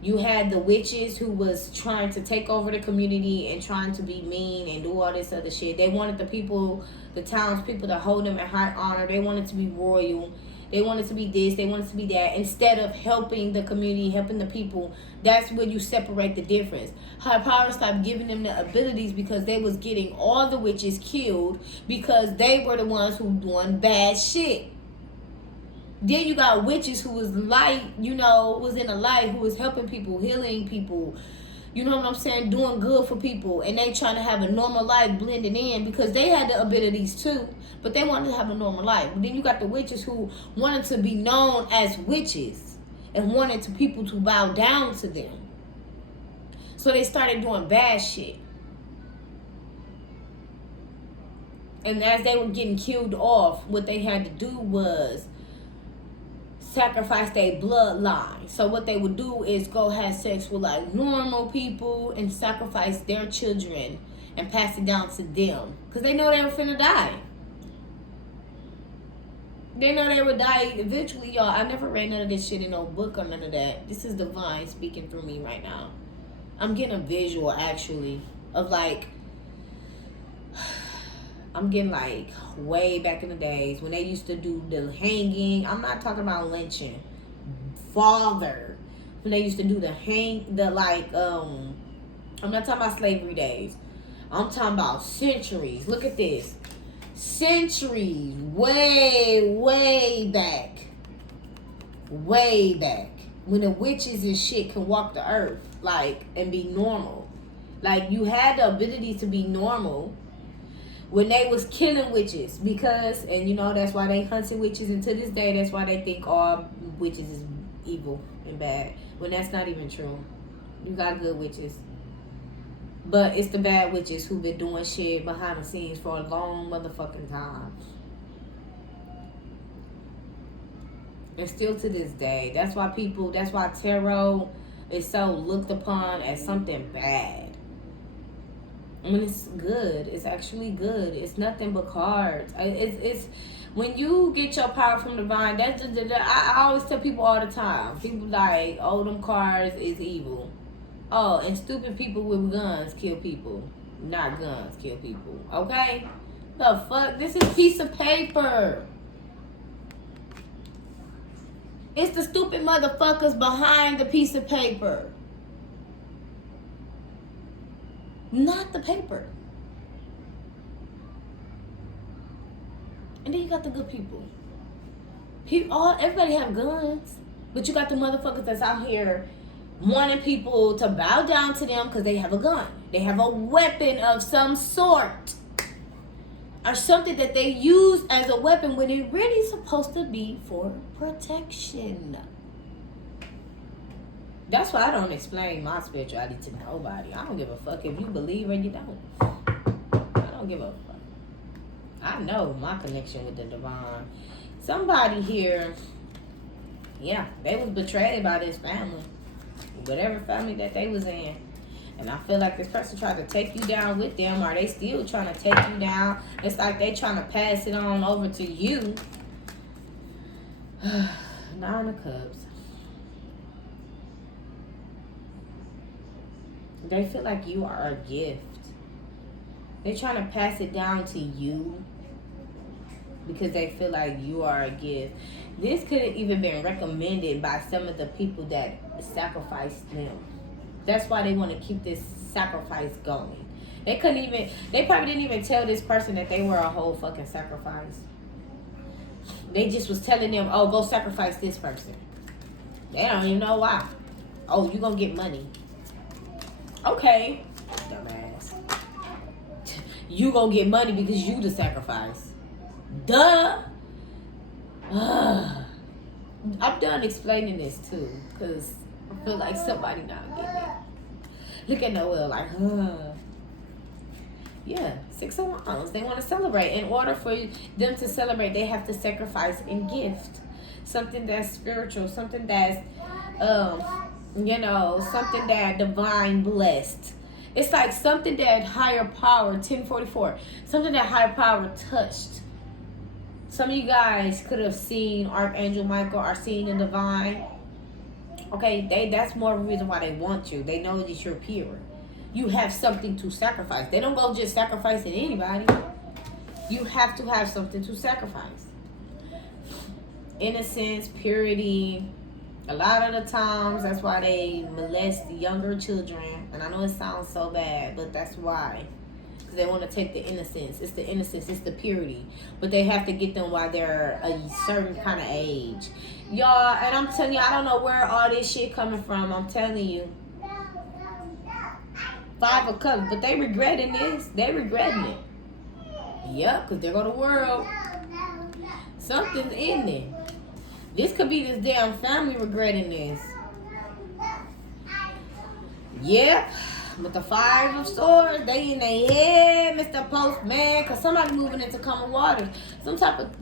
you had the witches who was trying to take over the community and trying to be mean and do all this other shit. They wanted the people, the townspeople, to hold them in high honor. They wanted to be royal. They wanted to be this. They wanted to be that. Instead of helping the community, helping the people, that's where you separate the difference. High power stopped giving them the abilities because they was getting all the witches killed because they were the ones who doing bad shit. Then you got witches who was light, was in the light, who was helping people, healing people, you know what I'm saying, doing good for people. And they trying to have a normal life blending in because they had the abilities too, but they wanted to have a normal life. But then you got the witches who wanted to be known as witches and wanted people to bow down to them. So they started doing bad shit. And as they were getting killed off, what they had to do was sacrifice their bloodline. So what they would do is go have sex with like normal people and sacrifice their children and pass it down to them. Because they know they were finna die. They know they would die eventually, y'all. I never read none of this shit in no book or none of that. This is divine speaking through me right now. I'm getting a visual actually of like, I'm getting like way back in the days when they used to do the hanging. I'm not talking about lynching. Father. When they used to do I'm not talking about slavery days. I'm talking about centuries. Look at this. Centuries. Way back. Way back. When the witches and shit can walk the earth. Like, and be normal. Like, you had the ability to be normal when they was killing witches, because, and that's why they hunted witches, and to this day, that's why they think all witches is evil and bad, when that's not even true. You got good witches. But it's the bad witches who've been doing shit behind the scenes for a long motherfucking time. And still to this day, that's why tarot is so looked upon as something bad. When it's good, it's actually good. It's nothing but cards. It's when you get your power from divine. I always tell people all the time. People like, oh, them cards is evil. Oh, and stupid people with guns kill people. Not guns kill people. Okay? The fuck? This is a piece of paper. It's the stupid motherfuckers behind the piece of paper. Not the paper. And then you got the good people. Everybody have guns, but you got the motherfuckers that's out here wanting people to bow down to them because they have a gun. They have a weapon of some sort, or something that they use as a weapon when it really supposed to be for protection. That's why I don't explain my spirituality to nobody. I don't give a fuck if you believe or you don't. I don't give a fuck. I know my connection with the divine. Somebody here, yeah, they was betrayed by this family, whatever family that they was in. And I feel like this person tried to take you down with them, or they still trying to take you down. It's like they trying to pass it on over to you. Nine of Cups. They feel like you are a gift. They're trying to pass it down to you because they feel like you are a gift. This could have even been recommended by some of the people that sacrificed them. That's why they want to keep this sacrifice going. They probably didn't even tell this person that they were a whole fucking sacrifice. They just was telling them, oh, go sacrifice this person. They don't even know why. Oh, you gonna get money. Okay, dumbass. You gonna get money because you the sacrifice. Duh. I'm done explaining this too, because I feel like somebody not getting it. Look at Noel like, yeah, 6 of Wands. They want to celebrate. In order for them to celebrate, they have to sacrifice and gift. Something that's spiritual, something that's, something that divine blessed. It's like something that higher power, 1044, something that higher power touched. Some of you guys could have seen Archangel Michael or seen the divine. Okay, that's more of a reason why they want you. They know that you're pure. You have something to sacrifice. They don't go just sacrificing anybody. You have to have something to sacrifice. Innocence, purity. A lot of the times, that's why they molest younger children. And I know it sounds so bad, but that's why. Because they want to take the innocence. It's the innocence. It's the purity. But they have to get them while they're a certain kind of age. Y'all, and I'm telling you, I don't know where all this shit coming from. I'm telling you. 5 of Cups. But they regretting this. They regretting it. Yep, because there go the world. Something's in there. This could be this damn family regretting this. Yep. With the 5 of Swords, they in their head, Mr. Postman, because somebody moving into calmer waters.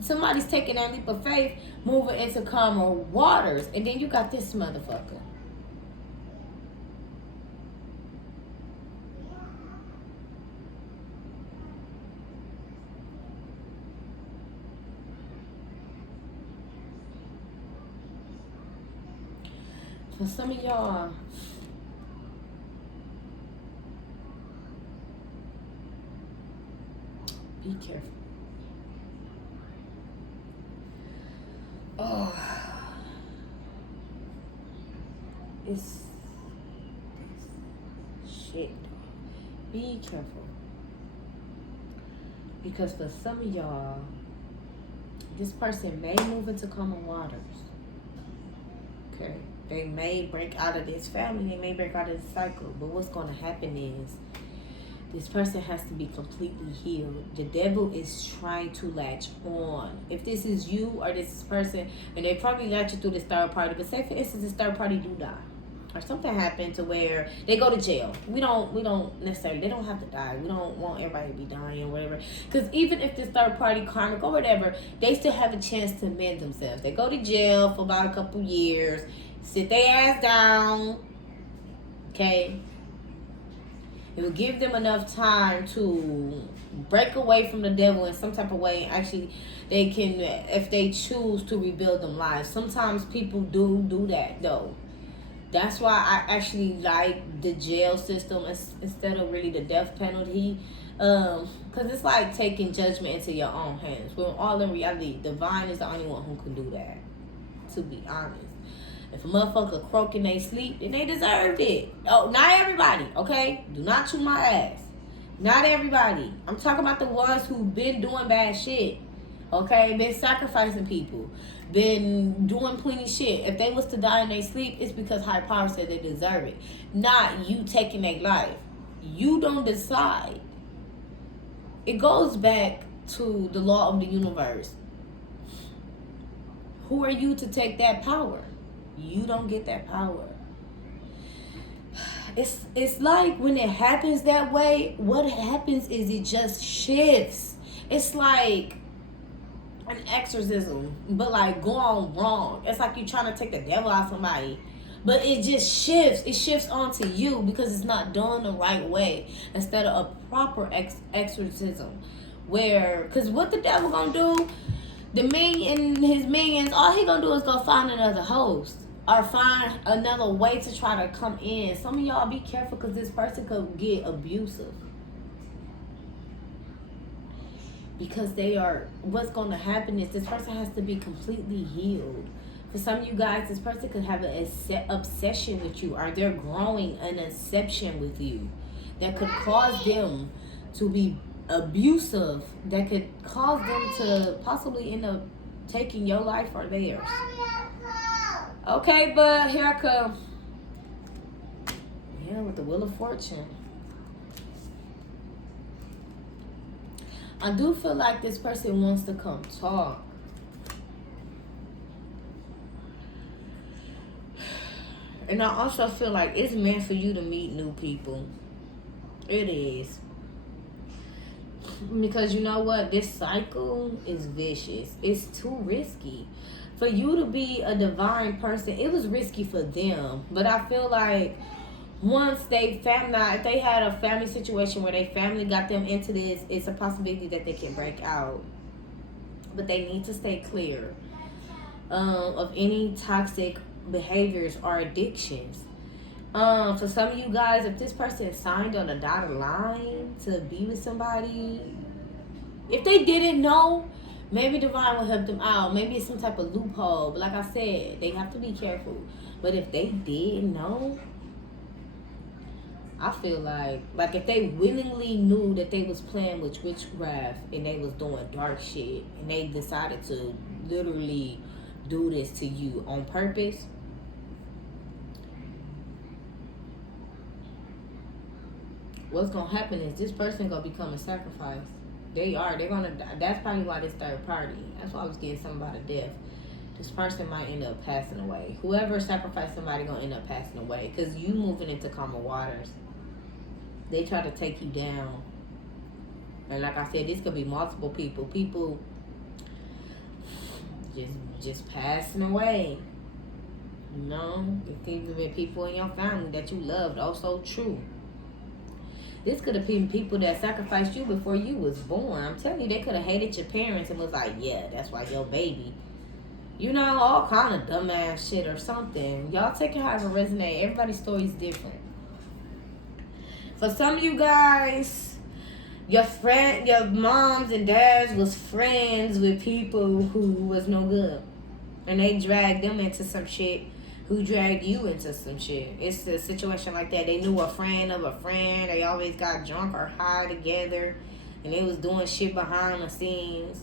Somebody's taking that leap of faith, moving into calmer waters. And then you got this motherfucker. For some of y'all, be careful. Oh, it's shit. Be careful. Because for some of y'all, this person may move into common waters. Okay? They may break out of this family. They may break out of this cycle. But what's going to happen is this person has to be completely healed. The devil is trying to latch on. If this is you or this is person, and they probably latch you through this third party. But say for instance, this third party do die, or something happened to where they go to jail. We don't necessarily. They don't have to die. We don't want everybody to be dying or whatever. Because even if this third party karmic or whatever, they still have a chance to mend themselves. They go to jail for about a couple years. Sit their ass down, okay? It will give them enough time to break away from the devil in some type of way. Actually, they can, if they choose to rebuild them lives. Sometimes people do that, though. That's why I actually like the jail system instead of really the death penalty. Because it's like taking judgment into your own hands. When all in reality, divine is the only one who can do that, to be honest. If a motherfucker croak in they sleep, then they deserved it. Oh, not everybody, okay? Do not chew my ass. Not everybody. I'm talking about the ones who've been doing bad shit, okay? Been sacrificing people. been doing plenty shit. If they was to die in their sleep, it's because high power said they deserve it. Not you taking their life. You don't decide. It goes back to the law of the universe. Who are you to take that power? You don't get that power. It's like when it happens that way, what happens is it just shifts. It's like an exorcism, but like going wrong. It's like you trying to take the devil out of somebody, but it just shifts. It shifts onto you because it's not done the right way instead of a proper exorcism. Where, because what the devil gonna do? The minion, his minions, all he gonna do is go find another host or find another way to try to come in. Some of y'all be careful because this person could get abusive. Because they are, what's going to happen is this person has to be completely healed. For some of you guys, this person could have an obsession with you, or they're growing an obsession with you that could cause them to be abusive, that could cause them to possibly end up taking your life or theirs. Okay, but here I come. Yeah, with the Wheel of Fortune. I do feel like this person wants to come talk. And I also feel like it's meant for you to meet new people. It is. Because you know what? This cycle is vicious. It's too risky. For you to be a divine person, it was risky for them. But I feel like once if they had a family situation where their family got them into this, it's a possibility that they can break out. But they need to stay clear of any toxic behaviors or addictions. For some of you guys, if this person signed on a dotted line to be with somebody, if they didn't know, maybe Divine will help them out. Maybe it's some type of loophole. But like I said, they have to be careful. But if they did know, I feel like if they willingly knew that they was playing with witchcraft and they was doing dark shit and they decided to literally do this to you on purpose, what's gonna happen is this person gonna become a sacrifice. They're gonna die. That's probably why this third party. That's why I was getting something about a death. This person might end up passing away. Whoever sacrificed somebody gonna end up passing away because you moving into calmer waters. They try to take you down. And like I said, this could be multiple people. People just passing away. You know? It could even be people in your family that you loved. Also true. This could have been people that sacrificed you before you was born. I'm telling you, they could have hated your parents and was like, yeah, that's why your baby. You know, all kind of dumbass shit or something. Y'all take it however resonate. Everybody's story is different. For some of you guys, your moms and dads was friends with people who was no good. And they dragged them into some shit who dragged you into some shit. It's a situation like that. They knew a friend of a friend. They always got drunk or high together. And they was doing shit behind the scenes.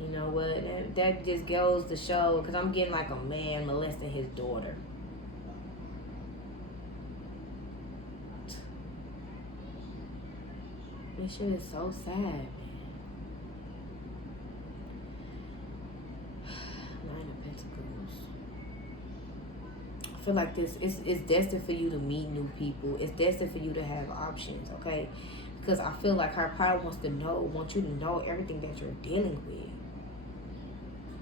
You know what? That just goes to show. Because I'm getting like a man molesting his daughter. This shit is so sad, man. Nine of Pentacles. I feel like this it's destined for you to meet new people. It's destined for you to have options, okay? Because I feel like her power wants you to know everything that you're dealing with.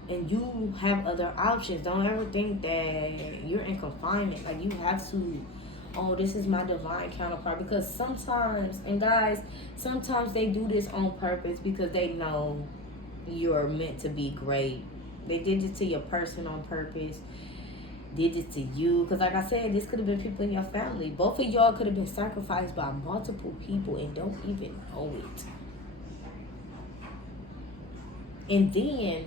And you have other options. Don't ever think that you're in confinement. Like, you have to, oh, this is my divine counterpart. Because sometimes, and guys, sometimes they do this on purpose because they know you're meant to be great. They did it to your person on purpose. Did it to you. Because like I said, this could have been people in your family. Both of y'all could have been sacrificed by multiple people and don't even know it. And then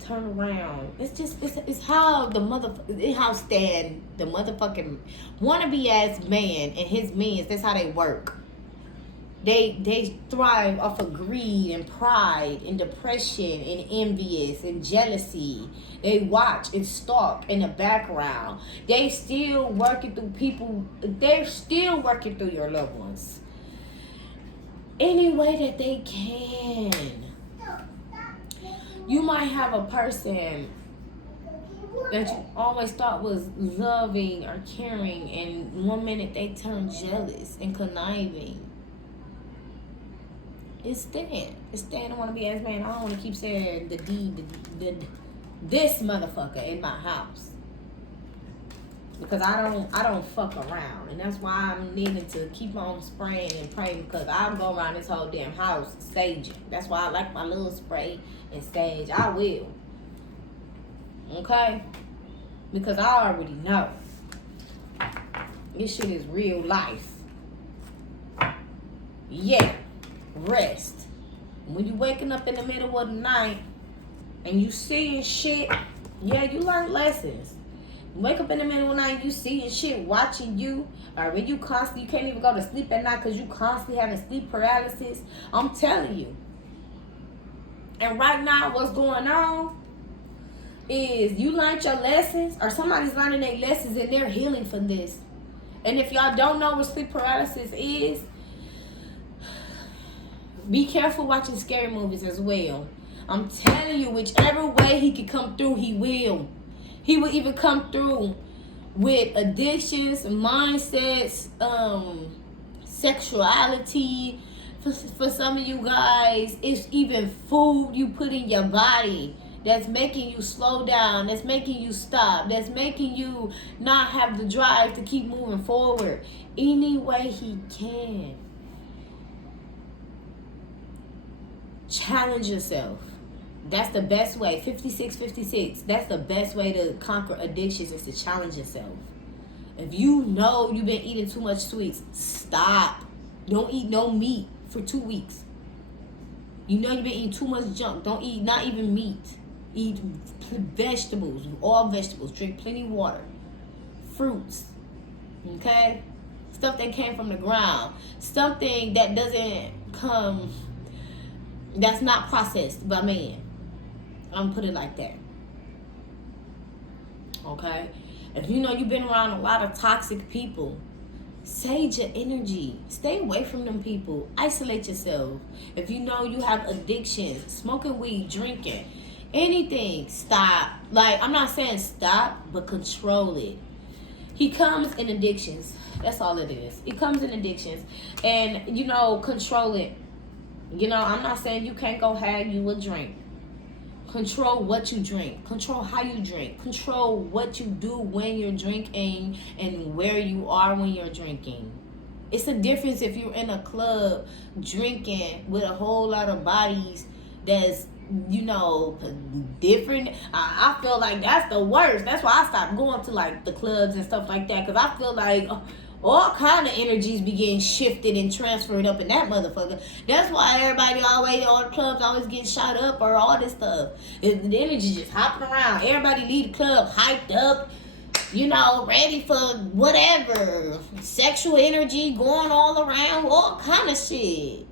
turn around. It's how how Stan, the motherfucking wannabe ass man and his minions, that's how they work. They thrive off of greed and pride and depression and envious and jealousy. They watch and stalk in the background. They still working through people. They're still working through your loved ones any way that they can. You might have a person that you always thought was loving or caring, and one minute they turn jealous and conniving. It's Stan. I want to be as man. I don't want to keep saying this motherfucker in my house, because I don't fuck around, and that's why I'm needing to keep on spraying and praying, because I'll go around this whole damn house saging. That's why I like my little spray and sage. I will. Okay? Because I already know this shit is real life. Yeah. Rest. When you waking up in the middle of the night and you seeing shit, yeah, you learn lessons. You wake up in the middle of the night, you seeing shit, watching you, or when you can't even go to sleep at night because you constantly having sleep paralysis. I'm telling you. And right now, what's going on is you learned your lessons, or somebody's learning their lessons and they're healing from this. And if y'all don't know what sleep paralysis is, be careful watching scary movies as well. I'm telling you, whichever way he can come through, he will. He will even come through with addictions, mindsets, sexuality. For some of you guys, it's even food you put in your body that's making you slow down, that's making you stop, that's making you not have the drive to keep moving forward. Any way he can. Challenge yourself. That's the best way. 56. That's the best way to conquer addictions, is to challenge yourself. If you know you've been eating too much sweets, stop. Don't eat no meat for 2 weeks. You know you've been eating too much junk. Don't eat, not even meat. Eat vegetables, all vegetables. Drink plenty of water. Fruits. Okay? Stuff that came from the ground. Something that doesn't come, that's not processed by man. I'm gonna put it like that. Okay? If you know you've been around a lot of toxic people, sage your energy. Stay away from them people. Isolate yourself. If you know you have addictions, smoking weed, drinking, anything, stop. Like, I'm not saying stop, but control it. He comes in addictions. That's all it is. He comes in addictions. And, you know, control it. You know, I'm not saying you can't go have you a drink. Control what you drink. Control how you drink. Control what you do when you're drinking and where you are when you're drinking. It's a difference if you're in a club drinking with a whole lot of bodies that's, you know, different. I feel like that's the worst. That's why I stopped going to, like, the clubs and stuff like that, because I feel like all kind of energies be getting shifted and transferred up in that motherfucker. That's why everybody always, all the clubs always getting shot up or all this stuff. The energy just hopping around. Everybody leave the club hyped up, you know, ready for whatever. Sexual energy going all around, all kind of shit.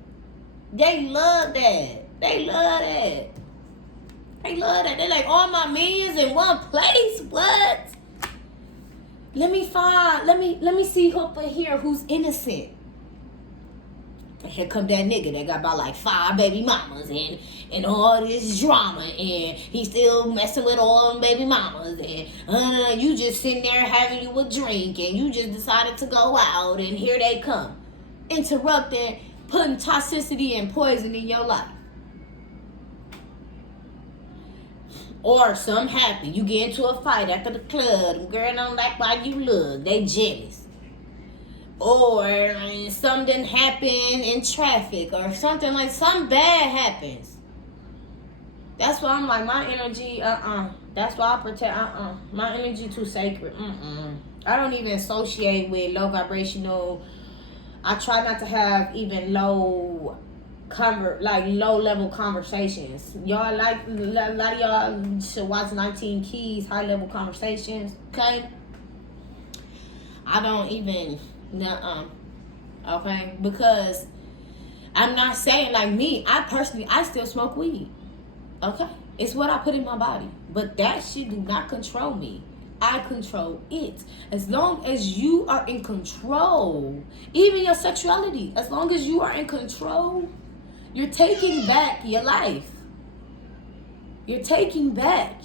They love that. They love that. They love that. They're like, all my millions in one place? What? Let me see up in here who's innocent. And here come that nigga that got about like 5 baby mamas and all this drama, and he's still messing with all them baby mamas, and you just sitting there having you a drink, and you just decided to go out, and here they come. Interrupting, putting toxicity and poison in your life. Or something happen. You get into a fight after the club. The girl don't like why you look. They jealous. Or something happen in traffic. Or something bad happens. That's why I'm like, my energy, That's why I protect, My energy too sacred. I don't even associate with low vibrational. I try not to have even low level conversations. Y'all, like, a lot of y'all should watch 19 Keys, high level conversations. Okay, I don't even okay, because I'm not saying like me. I personally, I still smoke weed. Okay? It's what I put in my body. But that shit do not control me. I control it. As long as you are in control, even your sexuality, as long as you are in control, you're taking back your life. You're taking back.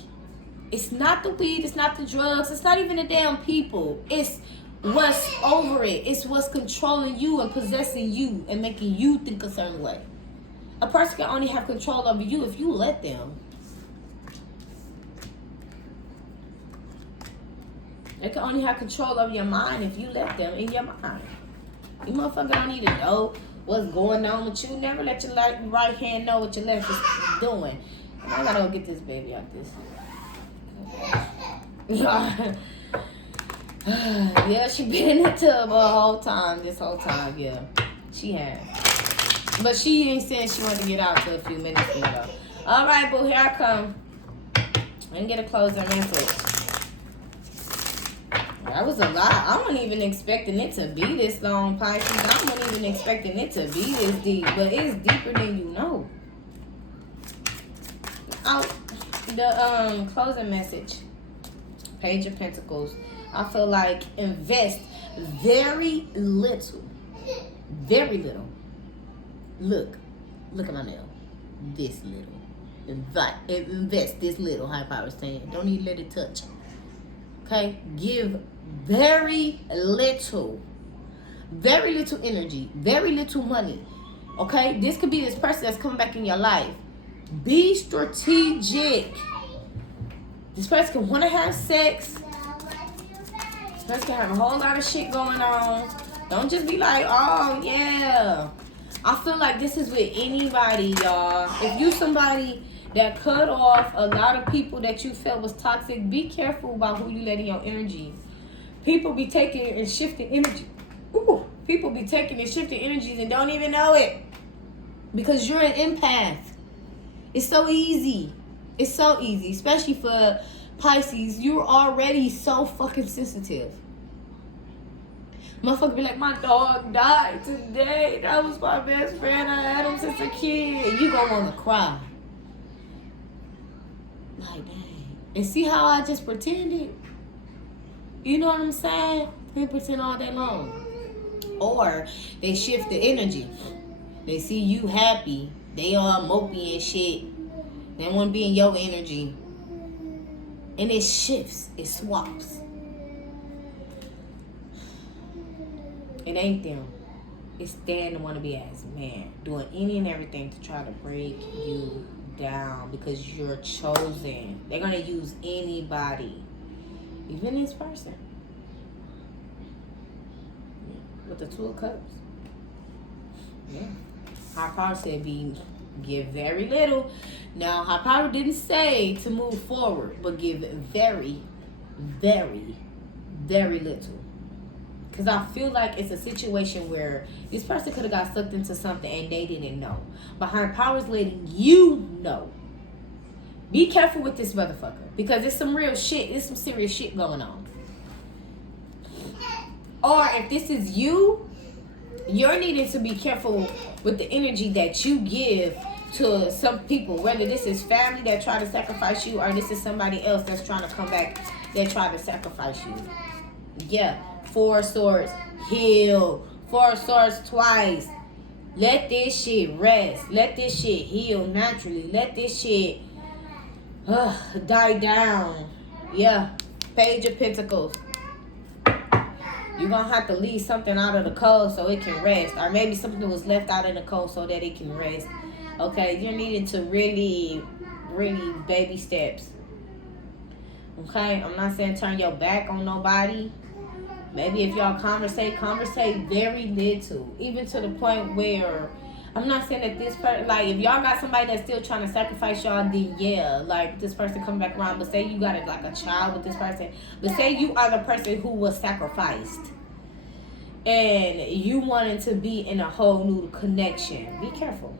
It's not the weed, it's not the drugs, it's not even the damn people. It's what's over it. It's what's controlling you and possessing you and making you think a certain way. A person can only have control over you if you let them. They can only have control over your mind if you let them in your mind. You motherfucker don't need to know what's going on with you. Never let your right hand know what your left is doing. And I gotta go get this baby out this. Yeah, she been in the tub this whole time, yeah. She had. But she ain't saying she wanted to get out till a few minutes ago. Alright, boo, here I come. I didn't get a closing message. That was a lot. I wasn't even expecting it to be this long, Pisces. I wasn't even expecting it to be this deep. But it's deeper than you know. The closing message. Page of Pentacles. I feel like invest very little. Very little. Look at my nail. This little. Invest this little, high power saying. Don't even let it touch. Okay? Give very little energy, very little money. Okay? This could be this person that's coming back in your life. Be strategic. This person can want to have sex. This person can have a whole lot of shit going on. Don't just be like, oh, yeah. I feel like this is with anybody, y'all. If you somebody that cut off a lot of people that you felt was toxic, be careful about who you let in your energy. People be taking and shifting energy. Ooh, people be taking and shifting energies and don't even know it. Because you're an empath. It's so easy. It's so easy. Especially for Pisces. You're already so fucking sensitive. Motherfucker be like, my dog died today. That was my best friend. I had him since a kid. You gonna want to cry. Like, dang. And see how I just pretended? You know what I'm saying? They pretend all day long. Or they shift the energy. They see you happy. They all mopey and shit. They want to be in your energy. And it shifts. It swaps. It ain't them. It's Dan the wannabe ass man. Doing any and everything to try to break you down because you're chosen. They're going to use anybody. Even this person. With the Two of Cups. Yeah. High Power said give very little. Now, High Power didn't say to move forward, but give very, very, very little. Because I feel like it's a situation where this person could have got sucked into something and they didn't know. But High Power's letting you know. Be careful with this motherfucker. Because it's some real shit. It's some serious shit going on. Or if this is you, you're needing to be careful with the energy that you give to some people. Whether this is family that try to sacrifice you or this is somebody else that's trying to come back that try to sacrifice you. Yeah. 4 swords. Heal. 4 swords twice. Let this shit rest. Let this shit heal naturally. Let this shit die down. Yeah. Page of Pentacles. You're going to have to leave something out of the cold so it can rest. Or maybe something was left out in the cold so that it can rest. Okay, you're needing to really baby steps. Okay, I'm not saying turn your back on nobody. Maybe if y'all conversate very little. Even to the point where, I'm not saying that this person, like, if y'all got somebody that's still trying to sacrifice y'all, then yeah, like, this person come back around. But say you got like a child with this person. But say you are the person who was sacrificed. And you wanted to be in a whole new connection. Be careful.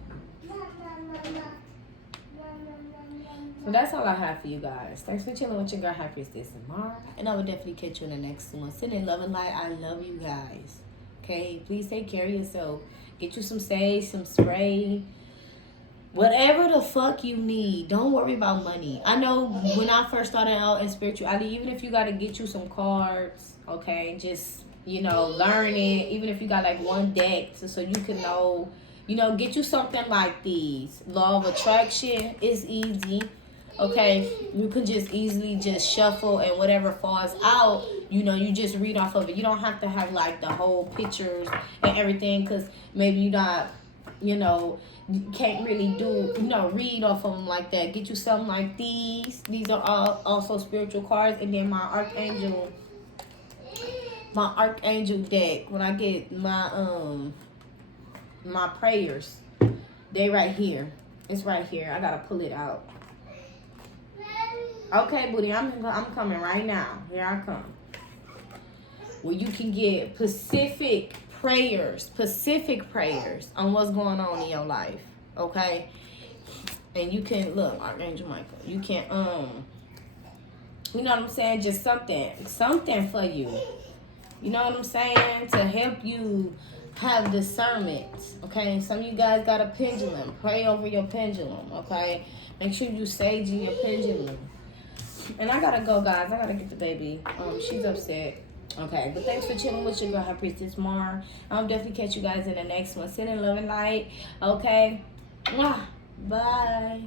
So that's all I have for you guys. Thanks for chilling with your girl, Happiest This and Mara. And I will definitely catch you in the next one. Sending love and light. I love you guys. Okay? Please take care of yourself. Get you some sage, some spray. Whatever the fuck you need. Don't worry about money. I know when I first started out in spirituality, even if you got to get you some cards, okay, just, learn it. Even if you got like one deck so you can know, get you something like these. Law of attraction is easy. Okay, you can just easily just shuffle, and whatever falls out, you just read off of it. You don't have to have like the whole pictures and everything, because maybe you not, you can't really do, read off of them like that. Get you something like these. These are all also spiritual cards. And then my archangel deck. When I get my prayers, they right here. It's right here. I gotta pull it out. Okay, booty, I'm coming right now. Here I come. Where you can get specific prayers on what's going on in your life. Okay? And you can, look, Archangel Michael, you can, you know what I'm saying? Just something for you. You know what I'm saying? To help you have discernment. Okay? Some of you guys got a pendulum. Pray over your pendulum. Okay? Make sure you sage in your pendulum. And I gotta go, guys. I gotta get the baby. She's upset. Okay, but thanks for chilling with your girl, High Priestess Mar. I'll definitely catch you guys in the next one. Send in love and light. Okay? Mwah. Bye.